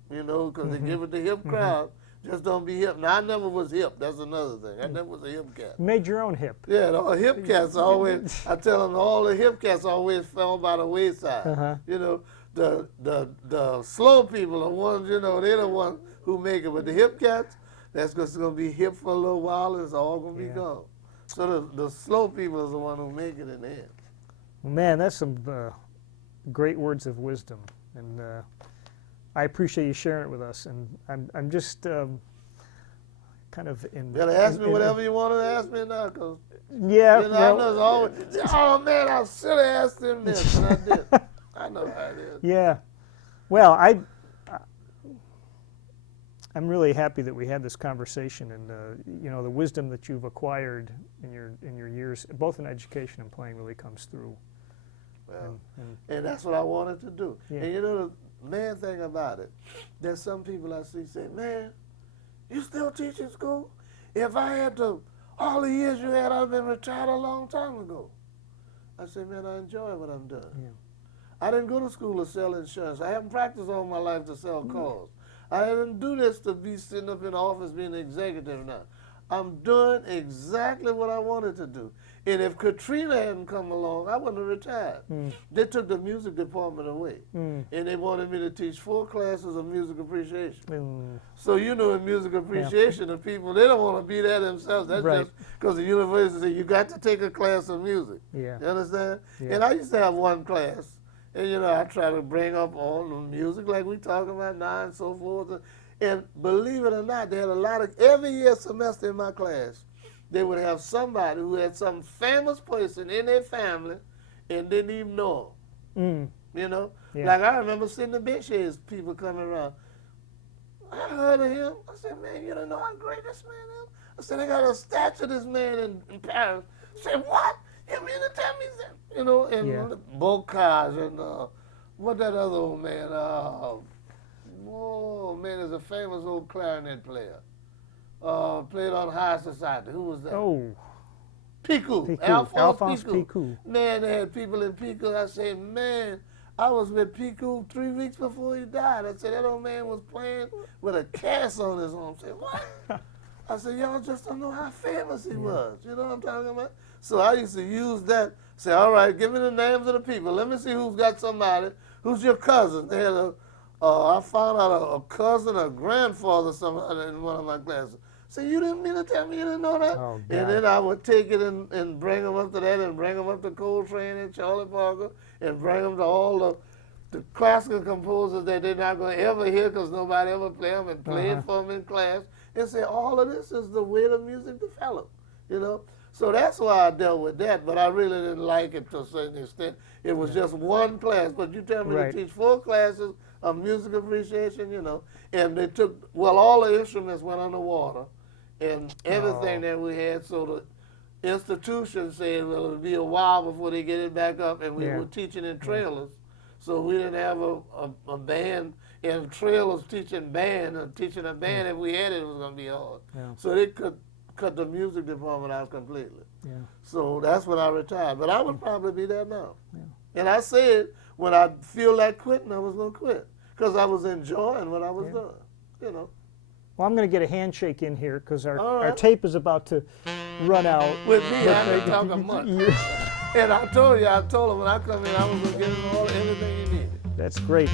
because they give it the hip crowd. Just don't be hip. Now, I never was hip. That's another thing. I never was a hip cat. Made your own hip. Yeah, the hip cats always, I tell them, all the hip cats always fell by the wayside. The slow people are ones, they're the ones who make it. But the hip cats, that's just going to be hip for a little while, and it's all going to be gone. So the slow people is the one who make it in the end. Man, that's some great words of wisdom, and I appreciate you sharing it with us. And I'm just kind of in. You gotta ask me whatever you want to ask me now, cause yeah, I know it's always, oh man, I should have asked him this, and I did. I know how it is. Yeah, well, I'm really happy that we had this conversation, and the wisdom that you've acquired in your years, both in education and playing, really comes through. Well, and that's what I wanted to do. Yeah. And the main thing about it, there's some people I see say, man, you still teach in school? If I had all the years you had, I'd have been retired a long time ago. I say, man, I enjoy what I'm doing. Yeah. I didn't go to school to sell insurance. I haven't practiced all my life to sell cars. I didn't do this to be sitting up in the office being an executive now. I'm doing exactly what I wanted to do. And if Katrina hadn't come along, I wouldn't have retired. They took the music department away. And they wanted me to teach 4 classes of music appreciation. So in music appreciation, the people, they don't want to be there themselves. That's just because the university said, you got to take a class of music. Yeah. You understand? Yeah. And I used to have 1 class. And, I try to bring up all the music like we talking about now and so forth. And believe it or not, they had a lot of, every year semester in my class, they would have somebody who had some famous person in their family and didn't even know him. Yeah. Like I remember sitting the bench here, people coming around. I heard of him. I said, man, you don't know how great this man is? I said, they got a statue of this man in Paris. I said, what? You mean to tell me that? And Bocage and what that other old man? Oh man, is a famous old clarinet player. Played on High Society. Who was that? Oh. Picou. Alphonse Picou. Man, they had people in Picou. I said, man, I was with Picou 3 weeks before he died. I said, that old man was playing with a cast on his arm. I said, what? I said, y'all just don't know how famous he was. You know what I'm talking about? So I used to use that, say, all right, give me the names of the people. Let me see who's got somebody. Who's your cousin? They had I found out a cousin, a grandfather, somebody in one of my classes. So you didn't mean to tell me you didn't know that? Oh, and then I would take it and bring them up to that, and bring them up to Coltrane and Charlie Parker, and bring them to all the classical composers that they're not going to ever hear because nobody ever played them, and play it for them in class, and say all of this is the way the music developed, So that's why I dealt with that, but I really didn't like it to a certain extent. It was just 1 class, but you tell me to teach 4 classes of music appreciation, and they took, all the instruments went underwater, and everything that we had, so the institution said, well, it'll be a while before they get it back up, and we were teaching in trailers, so we didn't have a band, and trailers teaching band, teaching a band, if we had it, it was going to be hard. So they could cut the music department out completely. So that's when I retired. But I would probably be there now. And I said, when I feel like quitting, I was going to quit. Because I was enjoying what I was doing, Well, I'm going to get a handshake in here because our tape is about to run out. With me, I ain't talking much. And I told him when I come in, I was going to give him everything he needed. That's great.